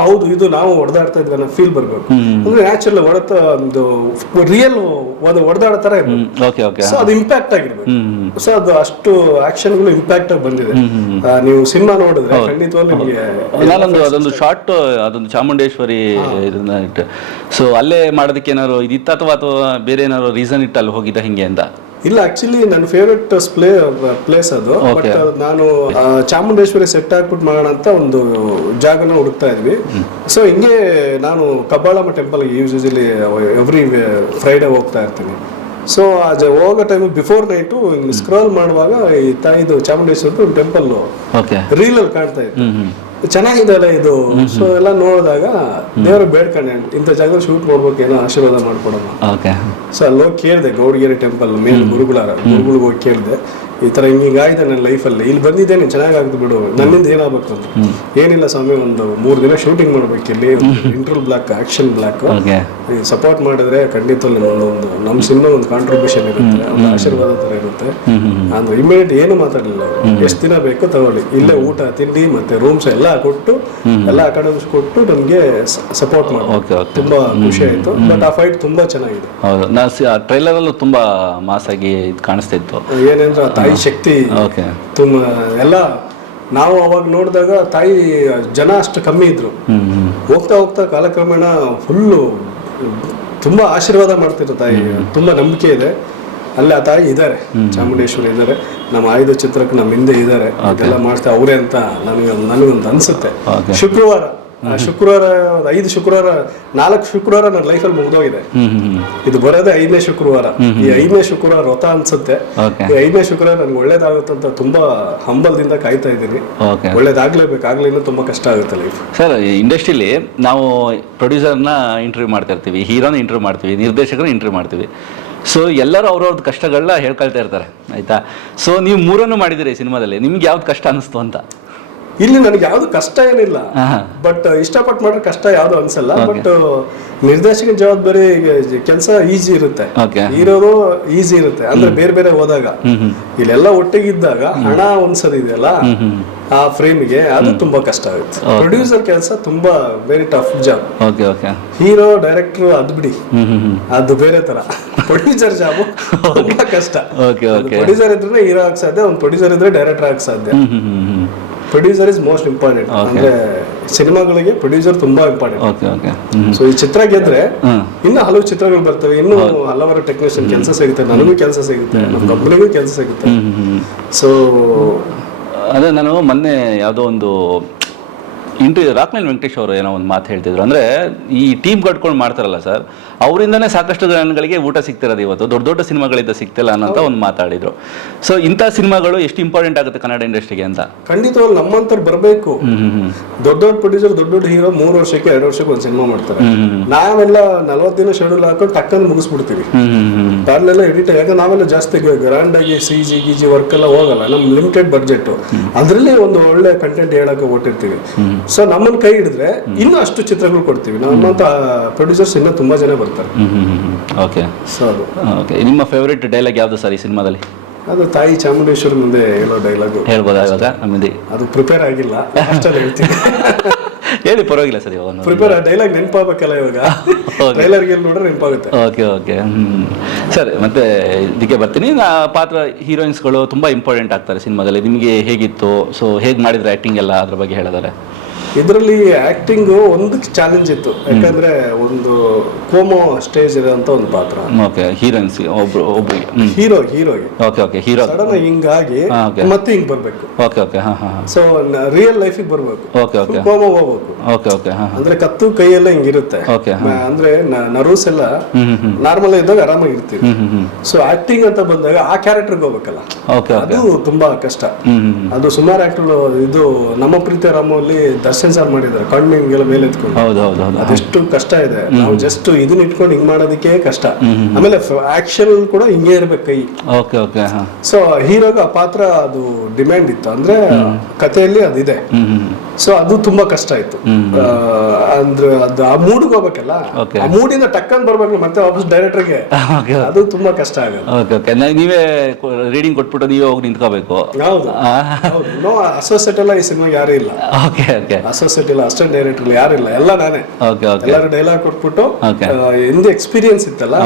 ಹೌದು ಇದು ನಾವು ಹೊಡೆದಾಡ್ತಾ ಇದ್ವಿ ಅನ್ನೋ ಫೀಲ್ ಬರ್ಬೇಕು. ಅಂದ್ರೆ ನ್ಯಾಚುರಲ್ ಹೊಡೆತ ಒಂದು ರಿಯಲ್ ಹೊಡೆದಾಡೋ ತರ ಇರ್ಬೇಕು. ಸೊ ಅದು ಇಂಪ್ಯಾಕ್ಟ್ ಆಗಿರ್ಬೇಕು. ಸೊ ಅದು ಅಷ್ಟು ಆಕ್ಷನ್ಗಳು ಇಂಪ್ಯಾಕ್ಟ್ ಆಗಿ ಬಂದಿದೆ. ನೀವು ಸಿನಿಮಾ ನೋಡಿದ್ರೆ ಖಂಡಿತವಾಗ್ಲೂ ನಿಮಗೆ ಅದೊಂದು ಶಾರ್ಟ್, ಅದೊಂದು ಚಾಮುಂಡೇಶ್ವರಿ ಇದನ್ನ ಇಟ್ಟು, ಸೊ ಅಲ್ಲೇ ಮಾಡೋದಕ್ಕೆ ಏನಾದ್ರು ಇದಿತ್ತ ಅಥವಾ ಬೇರೆ ಏನಾದ್ರು ರೀಸನ್ ಇಟ್ಟು ಅಲ್ಲಿ ಹೋಗಿದ್ದ ಹಿಂಗೆ ಅಂತ? ಇಲ್ಲ, ಆಕ್ಚುಲಿ ನನ್ನ ಫೇವ್ರೆಟ್ ಪ್ಲೇಸ್ ಅದು. ಬಟ್ ನಾನು ಚಾಮುಂಡೇಶ್ವರಿ ಸೆಟ್ ಹಾಕ್ಬಿಟ್ಟು ಮಾಡೋಣ ಅಂತ ಒಂದು ಜಾಗನ ಹುಡುಕ್ತಾ ಇದ್ವಿ. ಸೊ ಹಿಂಗೆ ನಾನು Kabbalamma temple usually every Friday ಹೋಗ್ತಾ ಇರ್ತೀನಿ. ಸೊ ಹೋಗೋ ಟೈಮ್ ಬಿಫೋರ್ ನೈಟು ಸ್ಕ್ರಾಲ್ ಮಾಡುವಾಗ ಈ ತಾಯಿದು ಚಾಮುಂಡೇಶ್ವರಿ ಟೆಂಪಲ್ ರೀಲಲ್ಲಿ ಕಾಣ್ತಾ ಇತ್ತು. ಚೆನ್ನಾಗಿದೆ ಅಲ್ಲ ಇದು. ಸೊ ಎಲ್ಲ ನೋಡಿದಾಗ ದೇವ್ರ ಬೇಡ್ಕೊಂಡೆ, ಇಂಥ ಜಾಗದಲ್ಲಿ ಶೂಟ್ ಮಾಡ್ಬೇಕು, ಏನೋ ಆಶೀರ್ವಾದ ಮಾಡ್ಕೊಡೋಣ. ಸೊ ಅಲ್ಲಿ ಹೋಗಿ ಕೇಳಿದೆ, ಗೌಡಗೆರೆ ಟೆಂಪಲ್ ಮೇನ್ ಗುರುಗಳಿಗೆ ಹೋಗಿ ಕೇಳಿದೆ, ಈ ತರ ಹಿಂಗಾಯ್ತು ನನ್ನ ಲೈಫಲ್ಲಿ, ಇಲ್ಲಿ ಬಂದಿದ್ದೇನೆ ಚೆನ್ನಾಗಾಗ್ದು ಬಿಡು, ನನ್ನಿಂದ ಏನಾಗಬೇಕು ಅಂತ. ಏನಿಲ್ಲ ಸ್ವಾಮಿ, ಒಂದು 3 ದಿನ ಶೂಟಿಂಗ್ ಮಾಡ್ಬೇಕು ಇಲ್ಲಿ, interval block, action block, support ಮಾಡಿದ್ರೆ ಖಂಡಿತ ಒಂದು ನಮ್ಮ ಸಿನಿಮಾ ಒಂದು ಕಾಂಟ್ರಿಬ್ಯೂಷನ್ ಇರುತ್ತೆ, ಒಂದು ಆಶೀರ್ವಾದ ತರ ಇರುತ್ತೆ ಅಂದ್ರೆ. ಇಮಿಡಿಯೇಟ್ ಏನು ಮಾತಾಡಲಿಲ್ಲ, ಎಷ್ಟು ದಿನ ಬೇಕೋ ತಗೊಳ್ಳಿ, ಇಲ್ಲೇ ಊಟ ತಿಂಡಿ ಮತ್ತೆ ರೂಮ್ಸ್ ಎಲ್ಲ ಕೊಟ್ಟು, ಎಲ್ಲ ಅಕಾಡೆಮಿಕ್ಸ್ ಕೊಟ್ಟು ನಮ್ಗೆ ಸಪೋರ್ಟ್ ಮಾಡಿ ತುಂಬಾ ಖುಷಿ ಆಯ್ತು. ಬಟ್ ಆ ಫೈಟ್ ತುಂಬಾ ಚೆನ್ನಾಗಿದೆ. ಟ್ರೈಲರ್ ಅಲ್ಲೂ ತುಂಬಾ ಮಾಸ್ ಆಗಿ ಕಾಣಿಸ್ತಾ ಇತ್ತು. ಏನಂದ್ರೆ ತಾಯಿ ಶಕ್ತಿ ತುಂಬ ಎಲ್ಲ ನಾವು ಅವಾಗ ನೋಡಿದಾಗ ತಾಯಿ ಜನ ಅಷ್ಟು ಕಮ್ಮಿ ಇದ್ರು. ಹೋಗ್ತಾ ಹೋಗ್ತಾ ಕಾಲಕ್ರಮೇಣ ಫುಲ್ಲು ತುಂಬಾ ಆಶೀರ್ವಾದ ಮಾಡ್ತಿದ್ರು ತಾಯಿ. ತುಂಬಾ ನಂಬಿಕೆ ಇದೆ ಅಲ್ಲಿ. ಆ ತಾಯಿ ಇದ್ದಾರೆ, ಚಾಮುಂಡೇಶ್ವರಿ ಇದ್ದಾರೆ, ನಮ್ಮ ಆಯುಧ ಚಿತ್ರಕ್ಕೆ ನಮ್ಮ ಹಿಂದೆ ಇದ್ದಾರೆ. ಅದೆಲ್ಲ ಮಾಡ್ತಾ ಅವರೇ ಅಂತ ನನಗೊಂದು ಅನ್ಸುತ್ತೆ. ಶುಕ್ರವಾರ 5 ಶುಕ್ರವಾರ 4 ಶುಕ್ರವಾರ ನನ್ನ ಲೈಫಲ್ಲಿ ಮುಗ್ದೋಗಿದೆ. ಇದು ಬರೋದೇ 5ನೇ ಶುಕ್ರವಾರ. ಈ 5ನೇ ಶುಕ್ರವಾರ ವ್ರತ ಅನ್ಸುತ್ತೆ. ಈ 5ನೇ ಶುಕ್ರವಾರ ನನ್ಗೆ ಒಳ್ಳೇದಾಗುತ್ತಂತ ತುಂಬಾ ಹಂಬಲದಿಂದ ಕಾಯ್ತಾ ಇದ್ದೀನಿ. ಒಳ್ಳೇದಾಗ್ಲೇಬೇಕು, ಆಗ್ಲಿಲ್ಲ ತುಂಬಾ ಕಷ್ಟ ಆಗುತ್ತೆ ಲೈಫ್. ಸರ್, ಇಂಡಸ್ಟ್ರಿಲಿ ನಾವು ಪ್ರೊಡ್ಯೂಸರ್ನ ಇಂಟರ್ವ್ಯೂ ಮಾಡ್ತಾ ಇರ್ತೀವಿ, ಹೀರೋನ ಇಂಟರ್ವ್ಯೂ ಮಾಡ್ತೀವಿ, ನಿರ್ದೇಶಕರನ್ನ ಇಂಟರ್ವ್ಯೂ ಮಾಡ್ತೀವಿ. ಸೊ ಎಲ್ಲರೂ ಅವ್ರವ್ರದ್ದು ಕಷ್ಟಗಳನ್ನ ಹೇಳ್ಕೊಳ್ತಾ ಇರ್ತಾರೆ, ಆಯ್ತಾ? ಸೊ ನೀವು 3 ಮಾಡಿದಿರಿ ಸಿನಿಮಾದಲ್ಲಿ, ನಿಮ್ಗೆ ಯಾವ್ದು ಕಷ್ಟ ಅನಿಸ್ತು ಅಂತ? ಇಲ್ಲಿ ನನಗೆ ಯಾವ್ದು ಕಷ್ಟ ಏನಿಲ್ಲ, ಬಟ್ ಇಷ್ಟಪಟ್ಟು ಮಾಡ್ರೆ ಕಷ್ಟ ಯಾವ್ದು ಅನ್ಸಲ್ಲ. ಬಟ್ ನಿರ್ದೇಶಕನ ಜವಾಬ್ದಾರಿ ಕೆಲಸ ಈಸಿ ಇರುತ್ತೆ, ಇರೋದು ಈಸಿ ಇರುತ್ತೆ. ಅಂದ್ರೆ ಬೇರೆ ಬೇರೆ ಹೋದಾಗ ಇಲ್ಲೆಲ್ಲ ಒಟ್ಟಿಗಿದ್ದಾಗ ಹಣ ಹೊಂದ್ಸೋದಿದೆಯಲ್ಲ ಆ ಫ್ರೇಮ್ಗೆ, ಅದು ತುಂಬಾ ಕಷ್ಟ ಆಗುತ್ತೆ. ಪ್ರೊಡ್ಯೂಸರ್ ಕೆಲಸ ತುಂಬಾ very tough job. Hero director ಅದ್ ಬಿಡಿ, ಅದು ಬೇರೆ ತರ. ಪ್ರೊಡ್ಯೂಸರ್ ಜಾಬ್ ತುಂಬಾ ಕಷ್ಟ. ಪ್ರೊಡ್ಯೂಸರ್ ಇದ್ರೆ ಹೀರೋ ಆಗ ಸಾಧ್ಯ, ಒಂದು ಪ್ರೊಡ್ಯೂಸರ್ ಇದ್ರೆ ಡೈರೆಕ್ಟರ್ ಆಗ ಸಾಧ್ಯ. Producer is most important. ಅಂದ್ರೆ ಸಿನಿಮಾಗಳಿಗೆ ಪ್ರೊಡ್ಯೂಸರ್ ತುಂಬಾ ಇಂಪಾರ್ಟೆಂಟ್. ಸೊ ಈ ಚಿತ್ರ ಗೆದ್ರೆ ಇನ್ನು ಹಲವು ಚಿತ್ರಗಳು ಬರ್ತವೆ, ಇನ್ನು ಹಲವಾರು ಟೆಕ್ನಿಷಿಯನ್ ಕೆಲಸ ಸಿಗುತ್ತೆ, ನನಗೂ ಕೆಲಸ ಸಿಗುತ್ತೆ, ನಮ್ಮ ಕಂಪನಿಗೂ ಕೆಲಸ ಸಿಗುತ್ತೆ. ಸೊ ಅದೇ ನಾನು ಮೊನ್ನೆ ಯಾವುದೋ ಒಂದು ಇಂಟರ್ವ್ಯೂ ರಾಕ್ಲೈನ್ ವೆಂಕಟೇಶ್ ಅವರು ಏನೋ ಒಂದು ಮಾತು ಹೇಳ್ತಿದ್ರು. ಅಂದರೆ ಈ ಟೀಮ್ ಕಟ್ಕೊಂಡು ಮಾಡ್ತಾರಲ್ಲ ಸರ್, ಅವರಿಂದನೇ ಸಾಕಷ್ಟು ಜನಗಳಿಗೆ ಊಟ ಸಿಗ್ತಿರೋದು ಇವತ್ತು, ದೊಡ್ಡ ದೊಡ್ಡ ಸಿನಿಮಾಗಳಿಂದ ಸಿಗ್ತಿಲ್ಲ ಅನ್ನೋಂಥ ಒಂದು ಮಾತಾಡಿದ್ರು. ಸೊ ಇಂಥ ಸಿನಿಮಾಗಳು ಎಷ್ಟು ಇಂಪಾರ್ಟೆಂಟ್ ಆಗುತ್ತೆ ಕನ್ನಡ ಇಂಡಸ್ಟ್ರಿಗೆ ಅಂತ? ಖಂಡಿತವಾಗಿ ನಮ್ಮಂತವ್ರು ಬರಬೇಕು. ದೊಡ್ಡ ದೊಡ್ಡ ಪ್ರೊಡ್ಯೂಸರ್, ದೊಡ್ಡ ದೊಡ್ಡ ಹೀರೋ 3 ವರ್ಷಕ್ಕೆ 2 ವರ್ಷಕ್ಕೆ ಒಂದು ಸಿನಿಮಾ ಮಾಡ್ತಾರೆ. ನಾವೆಲ್ಲ 40 ದಿನ ಶೆಡ್ಯೂಲ್ ಹಾಕೊಂಡು ಟಕ್ಕನ್ನು ಮುಗಿಸ್ಬಿಡ್ತೀವಿ. ಅಲ್ಲೆಲ್ಲ ಎಡಿಟ್, ಯಾಕಂದ್ರೆ ನಾವೆಲ್ಲ ಜಾಸ್ತಿ ಗ್ರ್ಯಾಂಡ್ ಆಗಿ ಸಿ ಜಿ ವರ್ಕ್ ಎಲ್ಲ ಹೋಗಲ್ಲ, ನಮ್ ಲಿಮಿಟೆಡ್ ಬಡ್ಜೆಟ್, ಅದ್ರಲ್ಲಿ ಒಂದು ಒಳ್ಳೆ ಕಂಟೆಂಟ್ ಹೇಳಕ್ಕೆ ಹೊಟ್ಟಿರ್ತೀವಿ. ಸೊ ನಮ್ಮನ್ನ ಕೈ ಹಿಡಿದ್ರೆ ಇನ್ನೂ ಅಷ್ಟು ಚಿತ್ರಗಳು ಕೊಡ್ತೀವಿ. ನಮ್ಮಂತ ಪ್ರೊಡ್ಯೂಸರ್ಸ್ ಇನ್ನೂ ತುಂಬಾ ಜನ ಬರ್ತಾರೆ. ಓಕೆ. ಸೊ ಅದು ನಿಮ್ಮ ಫೇವರೇಟ್ ಡೈಲಾಗ್ ಯಾವ್ದು ಸರ್ ಈ ಸಿನಿಮಾದಲ್ಲಿ? ಅದು ತಾಯಿ ಚಾಮುಂಡೇಶ್ವರಿ ಮುಂದೆ ಹೇಳೋ ಡೈಲಾಗ್. ಹೇಳ್ಬೋದಾ ಇವಾಗ? ನಮ್ಮದಿ ಅದು ಪ್ರಿಪೇರ್ ಆಗಿಲ್ಲ, ಅಷ್ಟಲ್ಲಿ ಹೇಳ್ತೀನಿ. ಹೇಳಿ ಪರವಾಗಿಲ್ಲ ಸರ್ ಇವಾಗ ಪ್ರಿಪೇರ್ ಡೈಲಾಗ್ ನೆನಪಾಗಬೇಕಲ್ಲ ಇವಾಗ. ಟ್ರೈಲರ್ಗೆ ನೋಡ್ರೆ ನೆನಪಾಗುತ್ತೆ. ಓಕೆ ಓಕೆ ಸರ್ ಮತ್ತೆ ಇದಕ್ಕೆ ಬರ್ತೀನಿ. ಪಾತ್ರ ಹೀರೋಯಿನ್ಸ್ಗಳು ತುಂಬ ಇಂಪಾರ್ಟೆಂಟ್ ಆಗ್ತಾರೆ ಸಿನಿಮಾದಲ್ಲಿ. ನಿಮಗೆ ಹೇಗಿತ್ತು? ಸೊ ಹೇಗೆ ಮಾಡಿದ್ರೆ ಆ್ಯಕ್ಟಿಂಗ್ ಎಲ್ಲ ಅದ್ರ ಬಗ್ಗೆ ಹೇಳಿದಾರೆ. ಇದರಲ್ಲಿ ಆಕ್ಟಿಂಗ್ ಒಂದು ಚಾಲೆಂಜ್ ಇತ್ತು, ಯಾಕಂದ್ರೆ ಒಂದು ಕೋಮೋ ಸ್ಟೇಜ್ ಇರೋಂತ ಒಂದು ಪಾತ್ರ. ಓಕೆ ಹೀರೋಯಿನ್ಸ್ ಒಬ್ಬರಿಗೆ ಹೀರೋಗೆ ಓಕೆ ಹೀರೋ ಸಡನ್ ಹಿಂಗಾಗಿ ಮತ್ತೆ ಹಿಂಗ್ ಬರ್ಬೇಕು. ಓಕೆ ಓಕೆ ಸೊ ರಿಯಲ್ ಲೈಫಿಗೆ ಬರ್ಬೇಕು. ಓಕೆ ಕೋಮೋ ಹೋಗ್ಬೇಕು. ಓಕೆ ಅಂದ್ರೆ ಕತ್ತು ಕೈಯೆಲ್ಲ ಹಿಂಗಿರುತ್ತೆ. ಅಂದ್ರೆ ನರ್ವ್ಸ್ ಎಲ್ಲ ನಾರ್ಮಲ್ ಇದ್ದಾಗ ಆರಾಮಾಗಿರ್ತೀವಿ. ಸೊ ಆಕ್ಟಿಂಗ್ ಅಂತ ಬಂದಾಗ ಆ ಕ್ಯಾರೆಕ್ಟರ್ಗೆ ಹೋಗ್ಬೇಕಲ್ಲ, ಅದು ತುಂಬಾ ಕಷ್ಟ. ಅದು ಸುಮಾರು ಆಕ್ಟರ್ ಇದು ನಮ್ಮ ಪ್ರೀತಿ ರಾಮಲ್ಲಿ ದರ್ಶನ್ ಸರ್ ಮಾಡಿದ್ದಾರೆ, ಕಣ್ಣು ಹಿಂಗೆಲ್ಲ ಮೇಲೆ ಎತ್ಕೊಂಡು. ಅದೆಷ್ಟು ಕಷ್ಟ ಇದೆ. ನಾವು ಜಸ್ಟ್ ಇದನ್ನ ಇಟ್ಕೊಂಡು ಹಿಂಗ್ ಮಾಡೋದಕ್ಕೆ ಕಷ್ಟ. ಆಮೇಲೆ ಆಕ್ಷನ್ ಕೂಡ ಹಿಂಗೆ ಇರ್ಬೇಕು ಕೈ. ಸೊ ಹೀರೋಗ ಆ ಪಾತ್ರ ಅದು ಡಿಮ್ಯಾಂಡ್ ಇತ್ತು, ಅಂದ್ರೆ ಕಥೆಯಲ್ಲಿ ಅದಿದೆ. ಸೊ ಅದು ತುಂಬಾ ಕಷ್ಟ ಆಯ್ತು. ಅಂದ್ರೆ ಅದು ಆ ಮೂಡ್ಗೆ ಹೋಗ್ಬೇಕಲ್ಲ, ಆ ಮೂಡಿಂದ ಟಕ್ಕನ್ ಬರ್ಬೇಕು ಮತ್ತೆ ವಾಪಸ್ ಡೈರೆಕ್ಟರ್ಗೆ, ಅದು ತುಂಬಾ ಕಷ್ಟ ಆಗುತ್ತೆ. ನೀವೇ ರೀಡಿಂಗ್ ಕೊಟ್ಬಿಟ್ಟು ನೀವೇ ಹೋಗಿ ನಿಂತ್ಕೋಬೇಕು. ಹೌದು. ನೋ ಅಸೋಸಿಯೇಟ್ ಎಲ್ಲ ಈ ಸಿನಿಮಾಗೆ ಯಾರು ಇಲ್ಲ. ಅಸೋಸಿಯೇಟ್ ಇಲ್ಲ, ಅಸಿಸ್ಟೆಂಟ್ ಡೈರೆಕ್ಟರ್ ಯಾರು ಇಲ್ಲ, ಎಲ್ಲ ನಾನೇ. ಎಲ್ಲರೂ ಡೈಲಾಗ್ ಕೊಟ್ಬಿಟ್ಟು ಹಿಂದೆ ಎಕ್ಸ್ಪೀರಿಯನ್ಸ್ ಇತ್ತಲ್ಲ,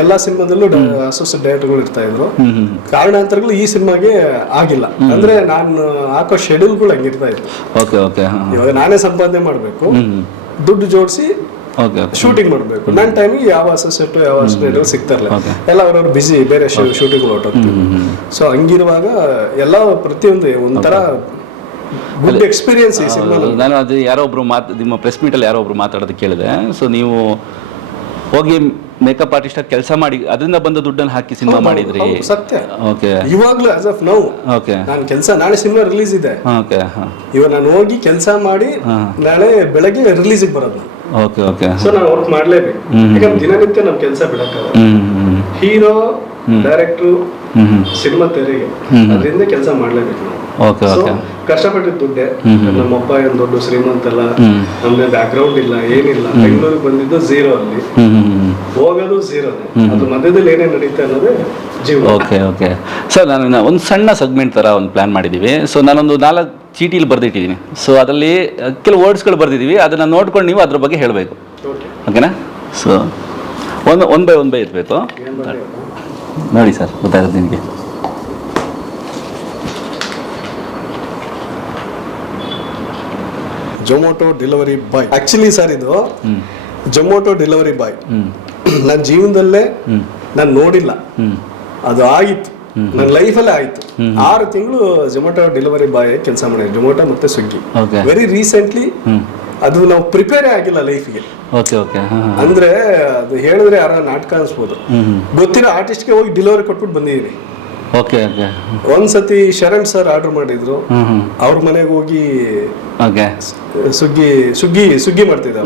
ಎಲ್ಲಾ ಸಿನಿಮಾದಲ್ಲೂ ಅಸೋಸಿಯೇಟ್ ಡೈರೆಕ್ಟರ್ಗಳು ಇರ್ತಾ ಇದ್ರು. ಕಾರಣಾಂತರಗಳು ಈ ಸಿನಿಮಾಗೆ ಆಗಿಲ್ಲ. ಅಂದ್ರೆ ನಾನು ಹಾಕೋ ಶೆಡ್ಯೂಲ್ಗಳು ಹಂಗಿರ್ತಾ ಇತ್ತು. ಇವಾಗ ನಾನೇ ಸಂಪಾದನೆ ಮಾಡ್ಬೇಕು, ದುಡ್ಡು ಜೋಡಿಸಿ ಶೂಟಿಂಗ್ ಮಾಡ್ಬೇಕು. ನನ್ನ ಟೈಮಿಗೆ ಯಾವ ಅಸೋಸಿಯೇಟ್ ಯಾವ ಅಸಿಸ್ಟೆಂಟ್ ಸಿಗ್ತಾ ಇರಲಿಲ್ಲ, ಎಲ್ಲ ಅವ್ರವ್ರು ಬಿಸಿ ಬೇರೆ ಶೂಟಿಂಗ್ ಹೊರಟೋಗ್ತೀವಿ. ಸೊ ಹಂಗಿರುವಾಗ ಎಲ್ಲ ಪ್ರತಿಯೊಂದು ಒಂಥರ ಗುಡ್ ಎಕ್ಸ್ಪೀರಿಯನ್ಸ್ ಈ ಸಿನಿಮಾ. ನಾನು ಅದು ಯಾರೋ ಒಬ್ರು ನಿಮ್ಮ ಪ್ರೆಸ್ ಮೀಟಲ್ಲಿ ಯಾರೋ ಒಬ್ರು ಮಾತಾಡೋದು ಕೇಳಿದೆ. ಸೊ ನೀವು ಹೋಗಿ ಮೇಕಪ್ ಆರ್ಟಿಸ್ಟ್ ಕೆಲಸ ಮಾಡಿ ಅದರಿಂದ ಬಂದ ದುಡ್ಡನ್ನು ಹಾಕಿ ಸಿನಿಮಾ ಮಾಡಿದ್ರಿ. ಸತ್ಯ. ಓಕೆ. ಇವಾಗ್ಲೂ ಆಸ್ ಆಫ್ ನೌ ನಾನು ಕೆಲಸ, ನಾಳೆ ಸಿನಿಮಾ ರಿಲೀಸ್ ಇದೆ. ಇವಾಗ ನಾನು ಹೋಗಿ ಕೆಲಸ ಮಾಡಿ ನಾಳೆ ಬೆಳಗ್ಗೆ ರಿಲೀಸಿಗೆ ಬರೋದು. ಸೊ ನಾನು ವರ್ಕ್ ಮಾಡ್ಲೇಬೇಕು, ಯಾಕಂದ್ರೆ ದಿನನಿತ್ಯ ನಮ್ ಕೆಲಸ ಬಿಡಕ್ಕಾಗಲ್ಲ. ಹೀರೋ ಡೈರೆಕ್ಟ್ರು ಸಿನಿಮಾ ತೆರೆಗೆ ಅದರಿಂದ ಕೆಲಸ ಮಾಡ್ಲೇಬೇಕು ನಾವು. ಕಷ್ಟಪಟ್ಟಿದ್ದ ದುಡ್ಡೆ. ನಮ್ಮಪ್ಪ ಏನ್ ದೊಡ್ಡ ಶ್ರೀಮಂತ ಅಲ್ಲ, ನಮ್ದೇ ಬ್ಯಾಕ್ ಗ್ರೌಂಡ್ ಇಲ್ಲ, ಏನಿಲ್ಲ. ಬೆಂಗಳೂರಿಗೆ ಬಂದಿದ್ದು ಝೀರೋ, ಅಲ್ಲಿ ಹೋಗೋದು ಝೀರೋನೇ. ಅದು ಮಧ್ಯದಲ್ಲಿ ಏನೇನು ನಡೀತಾ ಅನ್ನೋದೇ ಜೀವ. ಓಕೆ ಸರ್, ನಾನು ಒಂದು ಸಣ್ಣ ಸೆಗ್ಮೆಂಟ್ ತರ ಒಂದು ಪ್ಲಾನ್ ಮಾಡಿದೀವಿ. ಸೊ ನಾನೊಂದು 4 ಚೀಟಿಲಿ ಬರ್ದಿಟ್ಟಿದ್ದೀನಿ. ಸೊ ಅದರಲ್ಲಿ ಕೆಲವು ವರ್ಡ್ಸ್ಗಳು ಬರ್ದಿದ್ದೀವಿ, ಅದನ್ನ ನೋಡ್ಕೊಂಡು ನೀವು ಅದ್ರ ಬಗ್ಗೆ ಹೇಳಬೇಕು. ಓಕೆನಾ? ಸೊ ಒನ್ ಬೈ ಇರಬೇಕು ನೋಡಿ ಸರ್, ಗೊತ್ತಾಗುತ್ತೆ ನಿಮಗೆ. Zomato delivery boy. Actually sir ಇದು ಜೊಮೊಟೊ ಡೆಲಿವರಿ ಬಾಯ್ ನನ್ನ ಜೀವನದಲ್ಲೇ ನಾನು ನೋಡಿಲ್ಲ, ಅದು ಆಗಿತ್ತು ನನ್ನ ಲೈಫಲ್ಲೇ ಆಯ್ತು. 6 ತಿಂಗಳು ಜೊಮೊಟೊ ಡೆಲಿವರಿ ಬಾಯ್ ಕೆಲಸ ಮಾಡಿದ್ವಿ, ಜೊಮೊಟೊ ಮತ್ತೆ ಸ್ವಿಗ್ಗಿ. ವೆರಿ ರೀಸೆಂಟ್ಲಿ ಅದು ನಾವು ಪ್ರಿಪೇರೇ ಆಗಿಲ್ಲ ಲೈಫ್ಗೆ. ಅಂದ್ರೆ ಅದು ಹೇಳಿದ್ರೆ ಯಾರ ನಾಟಕ ಅನ್ಸ್ಬೋದು, ಗೊತ್ತಿರೋ ಆರ್ಟಿಸ್ಟ್ಗೆ ಹೋಗಿ ಡೆಲಿವರಿ ಕೊಟ್ಬಿಟ್ಟು ಬಂದಿದ್ದೀನಿ. ಒಂದ್ಸತಿ ಶರಣ್ ಸರ್ ಆರ್ಡರ್ ಮಾಡಿದ್ರು, ಅವ್ರ ಮನೆಗೆ ಹೋಗಿ ಸುಗ್ಗಿ ಮಾಡ್ತಿದ್ದ,